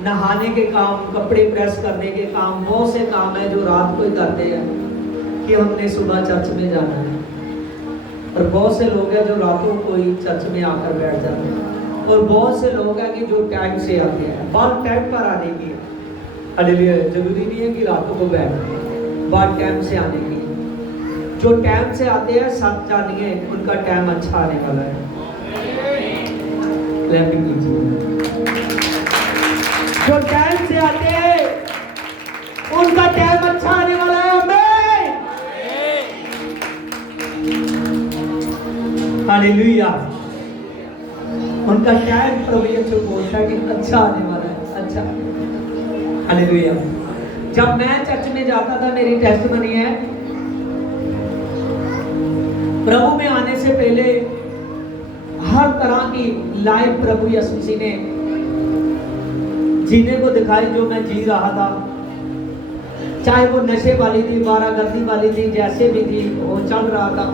नहाने के काम, कपड़े प्रेस करने के काम, बहुत से काम है जो रात को ही करते हैं कि हमने सुबह चर्च में जाना है। और बहुत से लोग हैं जो रातों को ही चर्च में आकर बैठ जाते हैं। और बहुत से लोग हैं कि जो टाइम से आते हैं, बात टाइम पर आने की है। हालेलुया। जरूरी नहीं है कि रातों को बैठ, बात टाइम से आने की। जो टाइम से आते हैं सब जानिए उनका टाइम अच्छा आने वाला है। क्लैपिंग कीजिए। जो टाइम से आते हैं उनका टाइम अच्छा आने वाला है। आमीन। हालेलुया। उनका टाइम प्रभु यीशु बोलता है कि अच्छा आने वाला है, अच्छा। हालेलुया। जब मैं चर्च में जाता था, मेरी टेस्टिमनी है, प्रभु में आने से पहले हर तरह की लाइफ प्रभु यीशु मसीह ने जीने को दिखाई जो मैं जी रहा था। चाहे वो नशे वाली थी, बारागर्दी वाली थी, जैसे भी थी वो चल रहा था।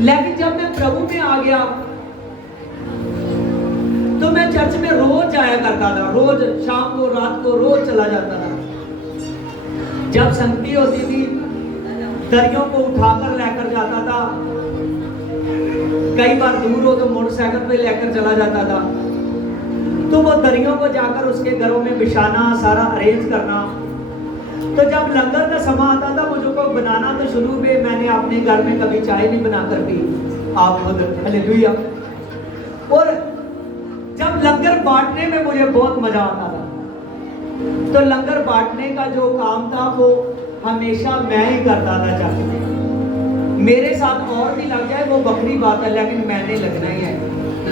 लेकिन जब मैं प्रभु में आ गया तो मैं चर्च में रोज जाया करता था, रोज शाम को, रात को, रोज चला जाता था। जब संगति होती थी दरियों को उठाकर लेकर जाता था। कई बार दूर हो तो मोटरसाइकिल पे लेकर चला जाता था। तो वो दरियों को जाकर उसके घरों में बिछाना, सारा अरेंज करना। तो जब लंगर का समय आता था मुझको बनाना, तो शुरू में मैंने अपने घर में कभी चाय नहीं बनाकर पी, आप खुद। हालेलुया। और जब लंगर बांटने में मुझे बहुत मजा आता था, तो लंगर बांटने का जो काम था वो हमेशा मैं ही करता था चर्च में। मेरे साथ और भी लग जाए वो बकरी बात है, लेकिन मैंने लगना ही है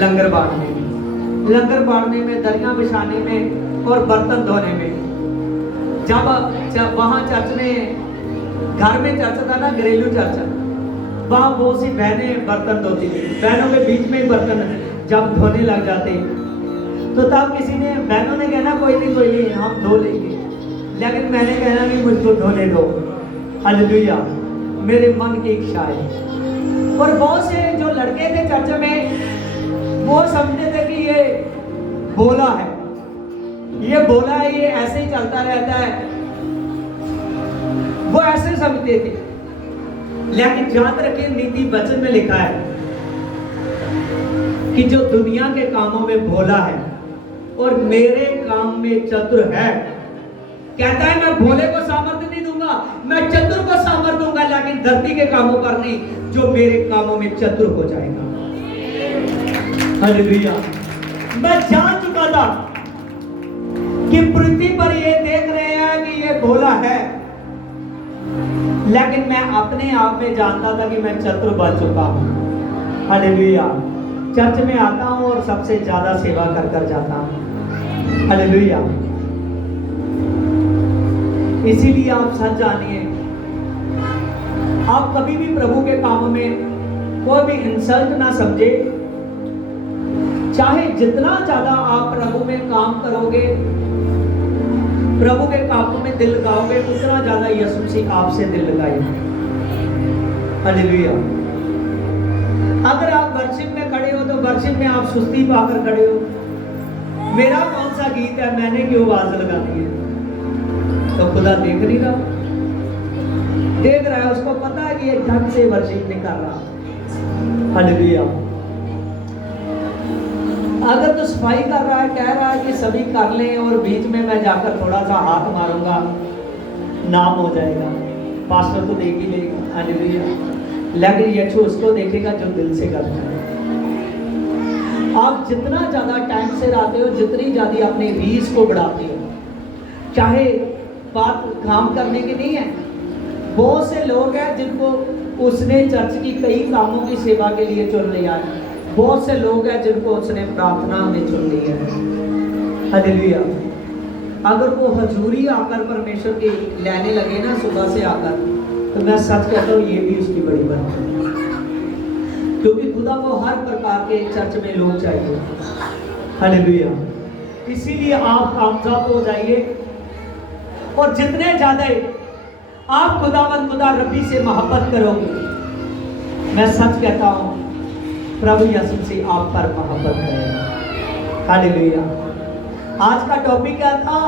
लंगर बांटने में, लंगर बांटने में, दरियां बिछाने में और बर्तन धोने में। जब वहाँ चर्च में, घर में चर्च था ना, घरेलू चर्च, वहाँ बहुत सी बहनें बर्तन धोती थी। बहनों के बीच में ही बर्तन जब धोने लग जाते तो तब किसी ने, बहनों ने कहना कोई नहीं हम धो लेंगे, लेकिन मैंने कहना नहीं, मुझको धोने दो। हालेलुया। मेरे मन की इच्छा है। और बहुत से जो लड़के थे चर्च में वो समझते थे कि ये बोला है, ये बोला है, ये ऐसे ही चलता रहता है, वो ऐसे समझते थे। लेकिन याद रखिए नीति वचन में लिखा है कि जो दुनिया के कामों में भोला है और मेरे काम में चतुर है, कहता है मैं भोले को सामर्थ्य नहीं दूंगा, मैं चतुर को सामर्थ्य दूंगा, लेकिन धरती के कामों पर नहीं, जो मेरे कामों में चतुर हो जाएगा। हालेलुया। मैं जान चुका था कि पृथ्वी पर ये देख रहे हैं कि ये भोला है, लेकिन मैं अपने आप में जानता था कि मैं चतुर बन चुका हूं। हालेलुया। चर्च में आता हूं और सबसे ज्यादा सेवा कर कर जाता हूं। हालेलुया। इसीलिए आप सच जानिए, आप कभी भी प्रभु के कामों में कोई भी इंसल्ट ना समझे। चाहे जितना ज्यादा आप प्रभु में काम करोगे, प्रभु के कामों में दिल लगाओगे, उतना ज्यादा यीशु मसीह आपसे दिल लगाएगा। हालेलुया। अगर आप वर्शिप में खड़े हो तो वर्शिप में आप सुस्ती पाकर खड़े हो, मेरा कौन सा गीत है, मैंने क्यों आवाज लगानी है, तो खुदा देख नहीं रहा, देख रहा है, उसको पता है कि ये ढंग से वर्शिप नहीं कर रहा। हालेलुया। अगर तो सफाई कर रहा है, कह रहा है कि सभी कर लें और बीच में मैं जाकर थोड़ा सा हाथ मारूंगा, नाम हो जाएगा, पास्टर तो देख ही लेगा। हालेलुया। लेकिन यीशु उसको देखेगा जो दिल से करता है। आप जितना ज्यादा टाइम से रहते हो, जितनी ज्यादा अपनी रीस को बढ़ाते हो, चाहे बात काम करने की नहीं है। बहुत से लोग हैं जिनको उसने चर्च की कई कामों की सेवा के लिए चुन लिया है। बहुत से लोग हैं जिनको उसने प्रार्थना में चुन लिया है। हालेलुया। अगर वो हजूरी आकर परमेश्वर की लेने लगे ना सुबह से आकर, तो मैं सच कहता हूँ ये भी उसकी बड़ी बात है, क्योंकि खुदा को हर प्रकार के चर्च में लोग चाहिए। हालेलुया। इसीलिए आप कामयाब हो जाइए, और जितने ज्यादा आप खुदा रब्बी से मोहब्बत करोगे, मैं सच कहता हूं प्रभु यीशु से आप पर मोहब्बत करेगा। हालेलुया। आज का टॉपिक क्या था?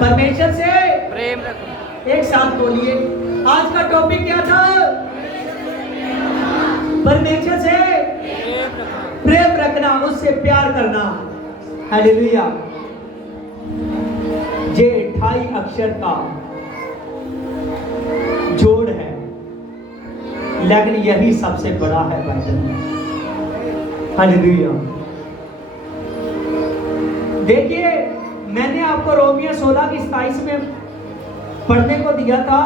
परमेश्वर से प्रेम रखो। एक साथ बोलिए, आज का टॉपिक क्या था? परमेश्वर से प्रेम रखना, उससे प्यार करना। हालेलुया। ये 28 अक्षर का जोड़ है, लेकिन यही सबसे बड़ा है बाइबल में। हालेलुया। देखिए, मैंने आपको रोमियो 16 की 27 में पढ़ने को दिया था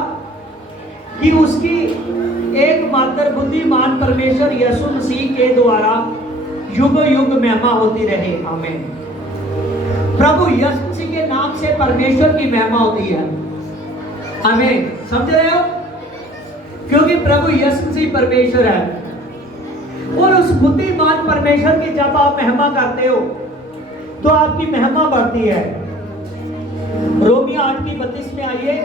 कि उसकी एकमात्र बुद्धिमान परमेश्वर यीशु मसीह के द्वारा युग युग महिमा होती रहे। आमीन। प्रभु यीशु मसीह के नाम से परमेश्वर की महिमा होती है। आमीन। समझ रहे हो? क्योंकि प्रभु यीशु मसीह परमेश्वर है, और उस बुद्धिमान परमेश्वर की जब आप महिमा करते हो तो आपकी महिमा बढ़ती है। रोमियो 8 की 32 में आइए।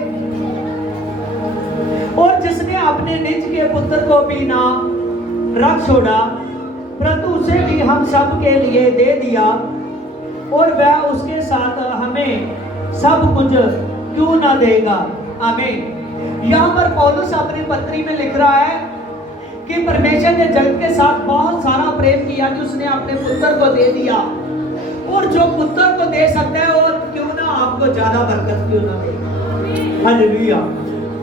और जिसने अपने निज के पुत्र को भी ना रख छोड़ा, परंतु उसे भी हम सब के लिए दे दिया, और वह उसके साथ हमें सब कुछ क्यों ना देगा। आमीन। यहाँ पर पौलुस अपनी पत्री में लिख रहा है कि परमेश्वर ने जगत के साथ बहुत सारा प्रेम किया कि उसने अपने पुत्र को दे दिया, और जो पुत्र को दे सकता है और क्यों ना आपको ज्यादा बरकत क्यों ना दे। हालेलुया।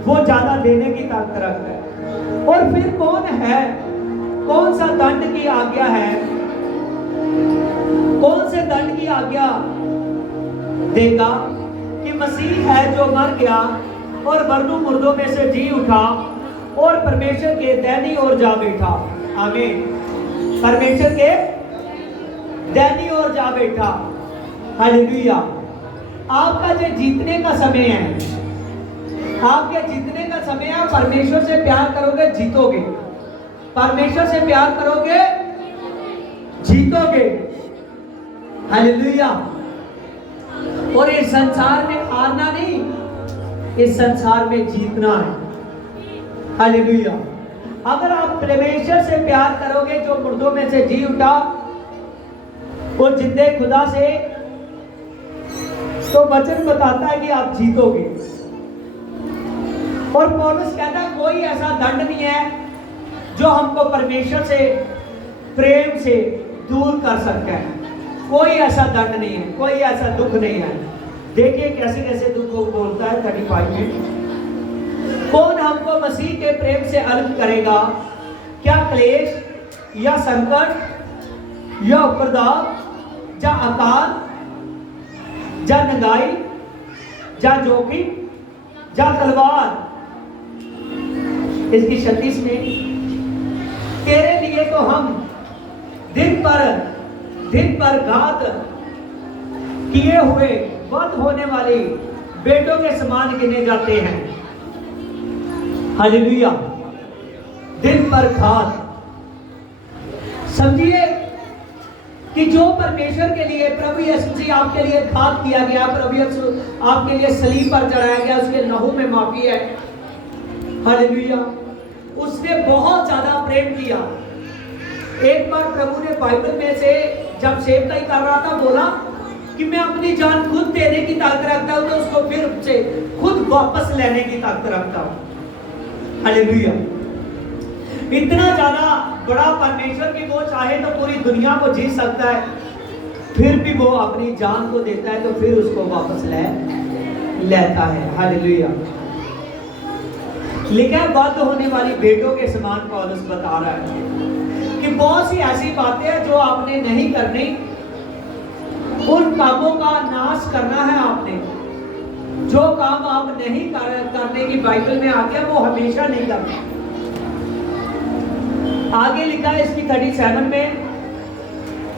वो ज्यादा देने की ताकत रखता है। और फिर कौन है, कौन सा दंड की आज्ञा है, कौन से दंड की आज्ञा देगा कि मसीह है जो मर गया और मरनों मुर्दों में से जी उठा और परमेश्वर के दाहिनी ओर जा बैठा। आमीन। परमेश्वर के दाहिनी ओर जा बैठा। हालेलुया। आपका जो जीतने का समय है, आपके जीतने का समय है। परमेश्वर से प्यार करोगे, जीतोगे। परमेश्वर से प्यार करोगे, जीतोगे। हालेलुया। और इस संसार में हारना नहीं, इस संसार में जीतना है। हालेलुया। अगर आप परमेश्वर से प्यार करोगे जो मुर्दों में से जी उठा और जिंदे खुदा से, तो वचन बताता है कि आप जीतोगे। और पौलुस कहता है कोई ऐसा दंड नहीं है जो हमको परमेश्वर से प्रेम से दूर कर सकता है। कोई ऐसा दंड नहीं है, कोई ऐसा दुख नहीं है। देखिए कैसे कैसे दुख को बोलता है 35 में। कौन हमको मसीह के प्रेम से अलग करेगा? क्या क्लेश या संकट या उपद्रव या अकाल या नंगाई या जोखिम या तलवार। इसकी 36 में, तेरे लिए तो हम दिन पर घात किए हुए वध होने वाले बेटों के समान गिने जाते हैं। हालेलुया। दिन पर घात। समझिए कि जो परमेश्वर के लिए, प्रभु यीशु मसीह आपके लिए घात किया गया, प्रभु यीशु आपके लिए सलीब पर चढ़ाया गया, उसके लहू में माफी है। हालेलुया। उसने बहुत ज्यादा प्रेम किया। एक बार प्रभु ने बाइबल में से जब सेवकाई कर रहा था बोला कि मैं अपनी जान खुद देने की ताकत रखता हूं, तो उसको फिर से खुद वापस लेने की ताकत रखता हूं। हालेलुया। इतना ज्यादा बड़ा परमेश्वर की वो चाहे तो पूरी दुनिया को जीत सकता है, फिर भी वो अपनी जान को देता है तो फिर उसको वापस लेता है। हालेलुया। लिखा वध होने वाली बेटों के समान पौलुस बता रहा है कि बहुत सी ऐसी बातें हैं जो आपने नहीं करनी, उन कामों का नाश करना है आपने। जो काम आप नहीं करने की बाइबल में आ गया वो हमेशा नहीं करना। आगे लिखा है इसकी 37 में,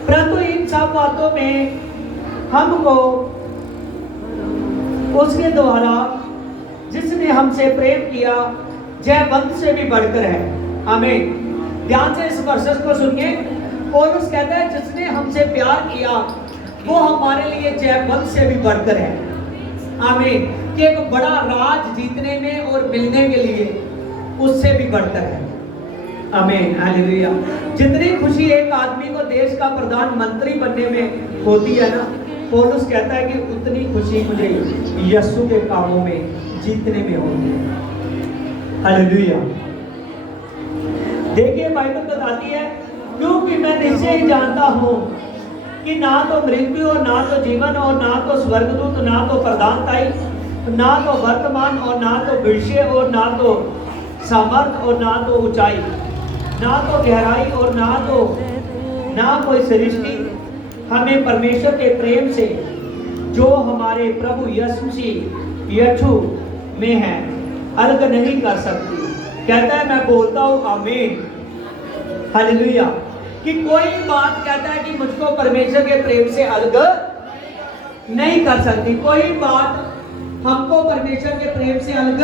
परंतु इन सब बातों में हमको उसके द्वारा जिसने हमसे प्रेम किया जय बंद से भी बढ़कर है। आमीन। ध्यान से इस वर्सेस को सुनिए। पौलुस कहता है जिसने हमसे प्यार किया वो हमारे लिए जय बंद से भी बढ़कर है। आमीन। कि एक बड़ा राज जीतने में और मिलने के लिए उससे भी बढ़कर है। आमीन। हालेलुया। जितनी खुशी एक आदमी को देश का प्रधानमंत्री बनने में होती है ना, पौलुस कहता है कि उतनी खुशी मुझे यीशु के कामों में जीतने में होती है। हालेलुया। देखिए बाइबल बताती है, क्योंकि मैं निश्चय ही जानता हूं कि ना तो मृत्यु और ना तो जीवन और ना तो स्वर्गदूत, ना तो प्रधानताई, ना तो वर्तमान और ना तो भविष्य और ना तो सामर्थ और ना तो ऊंचाई, ना तो गहराई और ना कोई सृष्टि हमें परमेश्वर के प्रेम से जो हमारे प्रभु यीशु में है अलग नहीं कर सकती। कहता है, मैं बोलता हूं आमीन, हालेलुया, कि कोई बात कहता है कि मुझको परमेश्वर के प्रेम से अलग नहीं कर सकती। कोई बात हमको परमेश्वर के प्रेम से अलग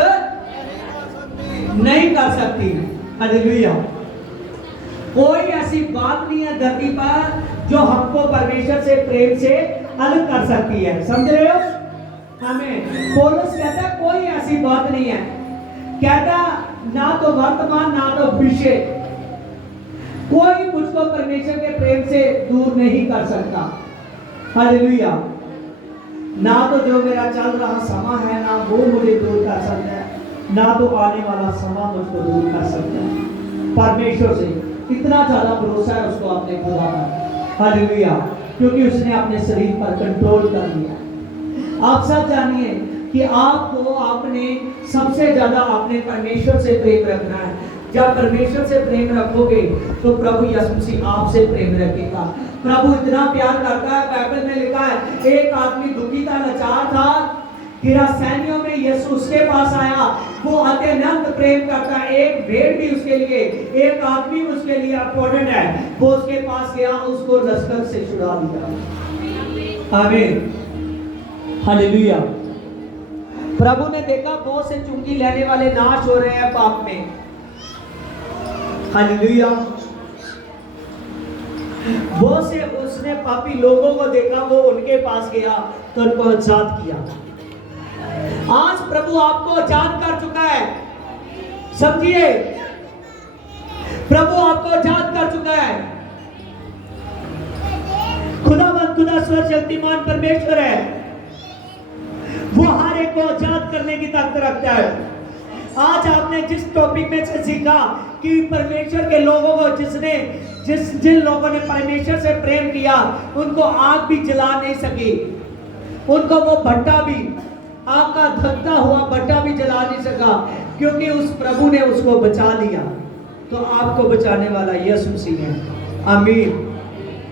नहीं कर सकती। हालेलुया। कोई ऐसी बात नहीं है धरती पर जो हमको परमेश्वर से प्रेम से अलग कर सकती है। समझ रहे हो? हमें पौलुस कहता है कोई ऐसी बात नहीं है, कहता ना तो वर्तमान ना तो भविष्य, कोई मुझको परमेश्वर के प्रेम से दूर नहीं कर सकता। हालेलुया। ना तो जो मेरा चल रहा समय है ना वो मुझे दूर कर सकता है, ना तो आने वाला समय मुझको दूर कर सकता है। परमेश्वर से इतना ज्यादा भरोसा है उसको अपने खुदा पर। हालेलुया। क्योंकि उसने अपने शरीर पर कंट्रोल कर लिया। आप सब जानिए कि आपको अपने सबसे ज्यादा अपने परमेश्वर से प्रेम रखना है। जब परमेश्वर से प्रेम रखोगे तो प्रभु यीशु मसीह आपसे प्रेम रखेगा। प्रभु इतना प्यार करता है, बाइबल में लिखा है एक आदमी दुखी था, लाचार था, गिरासैनियों में यीशु उसके पास आया, वो अत्यंत प्रेम करता है। एक भेड़ भी उसके लिए, एक आदमी उसके लिए इंपॉर्टेंट है, वो उसके पास गया, उसको लश्कर से छुड़ा दिया। आमीन, हालेलुया। प्रभु ने देखा बहुत से चुंगी लेने वाले नाश हो रहे हैं पाप में। हालेलुया। वो से उसने पापी लोगों को देखा, वो उनके पास गया तो उनको आजाद किया। आज प्रभु आपको आजाद कर चुका है। समझिए, प्रभु आपको आजाद कर चुका है। खुदा सर्वशक्तिमान परमेश्वर है, वो हर एक को आजाद करने की ताकत रखता है। आज आपने जिस टॉपिक में से सीखा कि परमेश्वर के लोगों को जिन लोगों ने परमेश्वर से प्रेम किया उनको आग भी जला नहीं सकी, उनको वो भट्टा भी, आग का धकता हुआ भट्टा भी जला नहीं सका, क्योंकि उस प्रभु ने उसको बचा लिया। तो आपको बचाने वाला यीशु मसीह है। आमीन।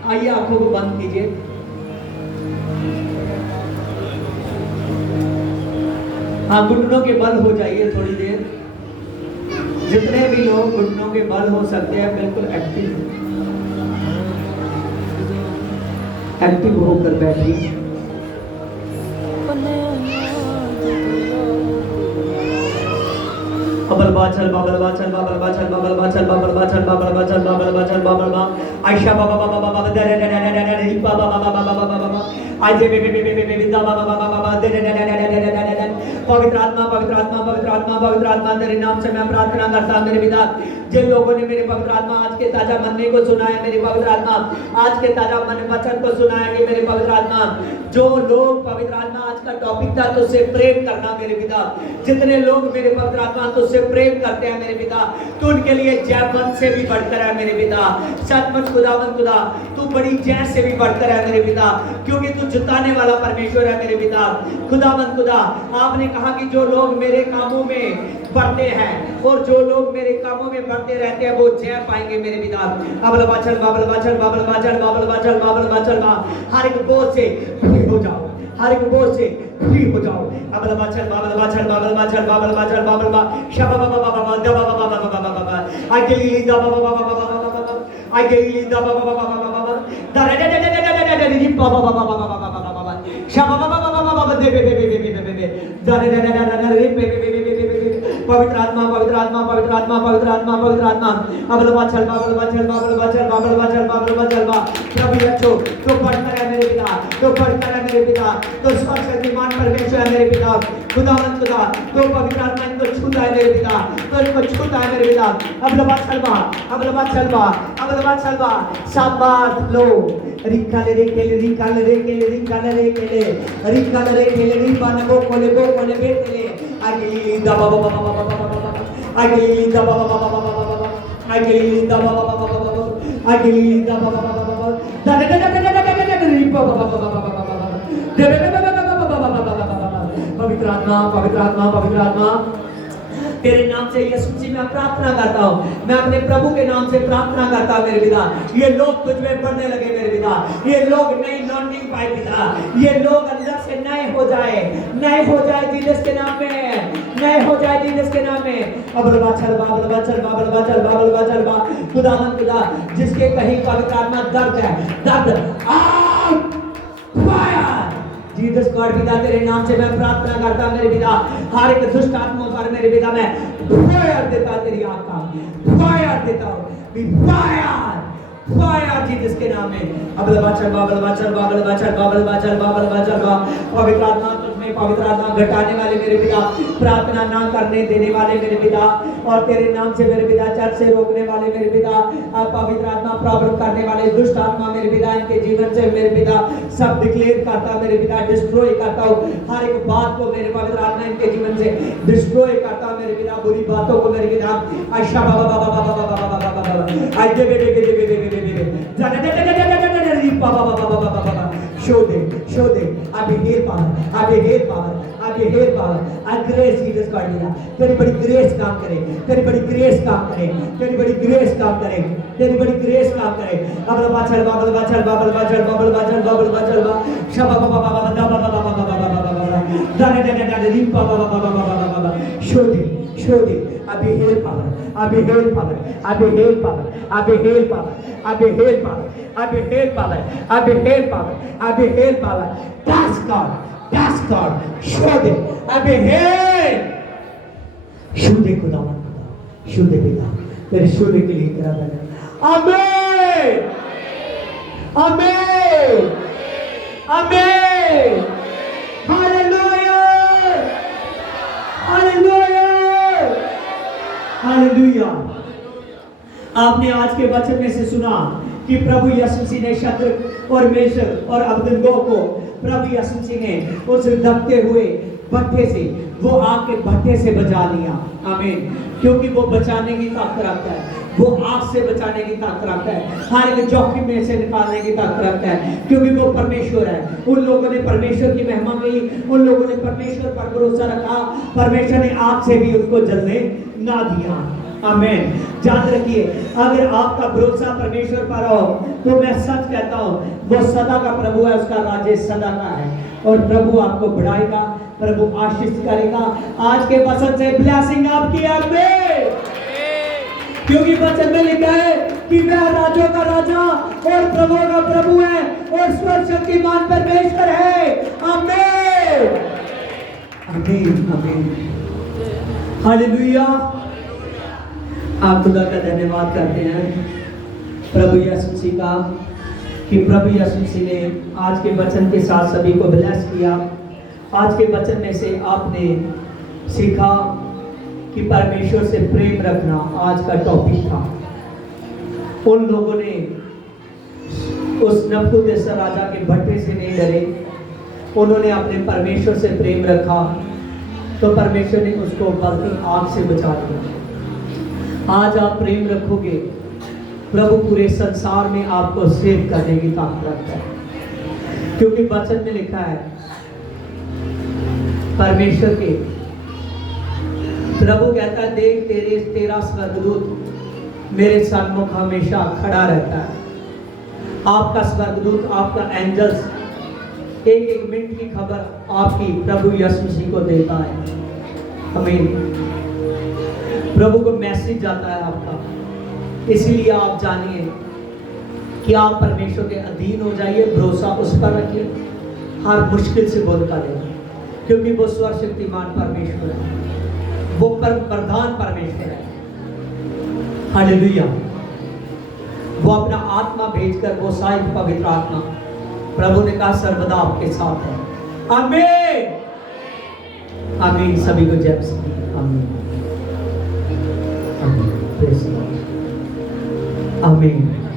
आइए आंखों को बंद कीजिए। हाँ, घुटनों के बल हो जाइए थोड़ी देर। जितने भी लोग घुटनों के बल हो सकते हैं बिल्कुल एक्टिव होकर बैठिए। बबल बाचल बबल बाचल बबल बाचल बबल बाचल बबल बाचल बबल बाचल बबल बाचल बबल बा आयशा बाबा बाबा बाबा दे दे दे दे दे दे दे बाबा बाबा बाबा बाबा आज बे बे बे बे बे बे बाबा बाबा बाबा दे दे दे दे दे दे दे दे पवित्र आत्मा पवित्र आत्मा पवित्र आत्मा पवित्र आत्मा तेरे नाम से मैं प्रार्थना करता हूं मेरे पिता। जिन लोगों ने मेरे पवित्र आत्मा आज के ताजा मनने को सुना है, मेरे पवित्र आत्मा आज के ताजा मन वचन को सुना है कि मेरे पवित्र आत्मा, जो लोग पवित्र आत्मा आज का टॉपिक था तुझसे प्रेम करना मेरे पिता, जितने लोग मेरे पवित्र आत्मा तुझसे प्रेम करते हैं मेरे पिता, तू उनके लिए जय मन से भी बढ़कर है मेरे पिता। सचमुच खुदावंद खुदा, तू बड़ी जय से भी बढ़कर है मेरे पिता, क्योंकि तू जिताने वाला परमेश्वर है मेरे पिता। खुदावंद खुदा, आपने कहा कि जो लोग मेरे कामों में बढ़ते हैं और जो लोग मेरे कामों में बढ़ते रहते हैं वो जय पाएंगे मेरे पिता। अबल बाचल बाबल बाचल बाबल बाचल बाबल बाचल बाबल बाचल बा, हर एक बोझ से फ्री हो जाओ, हर एक बोझ से फ्री हो जाओ। अबल बाचल बाबल बाचल बाबल बाचल बाबल बाचल बाबल बा शबा बाबा बाबा दबा बाबा बाबा बाबा बाबा आई गेली दबा बाबा बाबा बाबा आई गेली दबा बाबा बाबा बाबा दरे दे दे दे दे दे दे बाबा बाबा बाबा बाबा बाबा शबा बाबा बाबा बाबा दे बे बे बे बे बे दरे दे दे दे दे बे बे बे बे पवित्र आत्मा पवित्र आत्मा पवित्र आत्मा पवित्र आत्मा पवित्र आत्मा अबलवा चलवा अबलवा चलवा अबलवा चलवा अबलवा चलवा अबलवा चलवा प्रभु यीशु तो बढ़कर है मेरे पिता तो बढ़कर है मेरे पिता तो सर्वशक्तिमान परमेश्वर है मेरे पिता खुदावंद खुदा तो पवित्र आत्मा इनको छूता है मेरे पिता तो इनको छूता है मेरे पिता अबलवा चलवा अबलवा चलवा अबलवा चलवा शाबाश लो रिकाले रे केले रिकाले रे केले रिकाले रे केले रिकाले रे केले रिबाना को कोले बेतले आगे दबा बाबा बाबा बाबा आगे दबा बाबा बाबा बाबा आगे दबा बाबा बाबा बाबा आगे दबा बाबा बाबा बाबा दादा दादा दादा दादा रिबा बाबा बाबा बाबा पवित्र आत्मा पवित्र आत्मा पवित्र आत्मा तेरे नाम से यीशु मसीह मैं प्रार्थना करता हूँ मैं अपने प्रभु के नाम से प्रार्थना करता हूँ मेरे पिता ये लोग तुझ में बढ़ने लगे मेरे पिता ये लोग नई लॉन्डिंग पाए पिता ये लोग अंदर से नए हो जाए जीसस के नाम में नए हो जाए जीसस के नाम में अबलवा चलवा खुदावंद खुदा जिसके कहीं पवित्र आत्मा दर्द है दर्द जीसस गॉड पिता तेरे नाम से मैं प्रार्थना करता हूं मेरे पिता हर एक दुष्ट आत्मा पर मेरे पिता मैं फायर देता तेरी आत्मा फायर देता हूं फायर जीसस के नाम में अबलवा चलवा पवित्र आत्मा तुझमें पवित्र आत्मा घटाने वाले मेरे पिता प्रार्थना ना करने देने वाले मेरे पिता और तेरे नाम से मेरे पिता चर्च से रोकने वाले मेरे पिता पवित्र आत्मा प्रॉब्लम करने वाले दुष्ट आत्मा मेरे पिता इनके जीवन से मेरे पिता सब डिक्लेयर करता मेरे पिता डिस्ट्रॉय करता हूँ हर एक बात को मेरे पवित्र आत्मा इनके जीवन से डिस्ट्रॉय करता मेरे पिता बुरी बातों को मेरे पिता आशा show them I behave power grace Jesus God मेरा तेरी बड़ी ग्रेस काम करे तेरी बड़ी ग्रेस काम करे अबलवा चलवा show them I behave power that's God show them I behave show them खुदावंद खुदा show them पिता तेरे show के लिए तेरा धन्यवाद आमीन हालेलुया आपने आज के वचन में से सुना कि प्रभु यीशु मसीह ने शद्रक और मेशक और अबेदनगो को प्रभु यीशु मसीह ने उस दबते हुए भट्ठे से वो आग के भट्ठे से बचा लिया आमीन क्योंकि वो बचाने की ताकत रखता है वो आग से बचाने की ताकत रखता है हर एक जोखिम में से निकालने की ताकत रखता है क्योंकि वो परमेश्वर है उन लोगों ने परमेश्वर की महिमा की उन लोगों ने परमेश्वर पर भरोसा रखा परमेश्वर ने आग से भी उनको जलने ना दिया आमीन याद रखिए अगर आपका भरोसा परमेश्वर पर हो तो मैं सच कहता हूँ वो सदा का प्रभु है उसका राज्य सदा का है और प्रभु आपको बढ़ाएगा प्रभु आशीष करेगा आज के वचन से ब्लेसिंग आपकी आमीन क्योंकि वचन में लिखा है कि वह राजों का राजा और प्रभु का प्रभु है और सर्वशक्तिमान परमेश्वर है आमीन हालेलुया आप खुदा का धन्यवाद करते हैं प्रभु यीशु मसीह का कि प्रभु यीशु मसीह ने आज के वचन के साथ सभी को ब्लेस किया आज के वचन में से आपने सीखा कि परमेश्वर से प्रेम रखना आज का टॉपिक था उन लोगों ने उस नबूकदनेस्सर राजा के भट्टे से नहीं डरे उन्होंने अपने परमेश्वर से प्रेम रखा तो परमेश्वर ने उसको बल्कि आग से बचा दिया आज आप प्रेम रखोगे प्रभु पूरे संसार में आपको सेव करने की ताकत रखता है क्योंकि वचन में लिखा है परमेश्वर के प्रभु कहता है देख तेरा स्वर्गदूत मेरे सन्मुख हमेशा खड़ा रहता है आपका स्वर्गदूत आपका एंजल्स एक मिनट की खबर आपकी प्रभु यीशु मसीह को देता है आमीन प्रभु को मैसेज जाता है आपका इसलिए आप जानिए कि आप परमेश्वर के अधीन हो जाइए भरोसा उस पर रखिए हर मुश्किल से बोलता रहिए क्योंकि वो सर्वशक्तिमान परमेश्वर है वो प्रधान परमेश्वर है। हालेलुया। वो अपना आत्मा भेजकर, वो सहायक पवित्र आत्मा, प्रभु ने कहा सर्वदा आपके साथ है। आमीन आमीन। सभी को जय मसीह। आमीन आमीन। आमीन।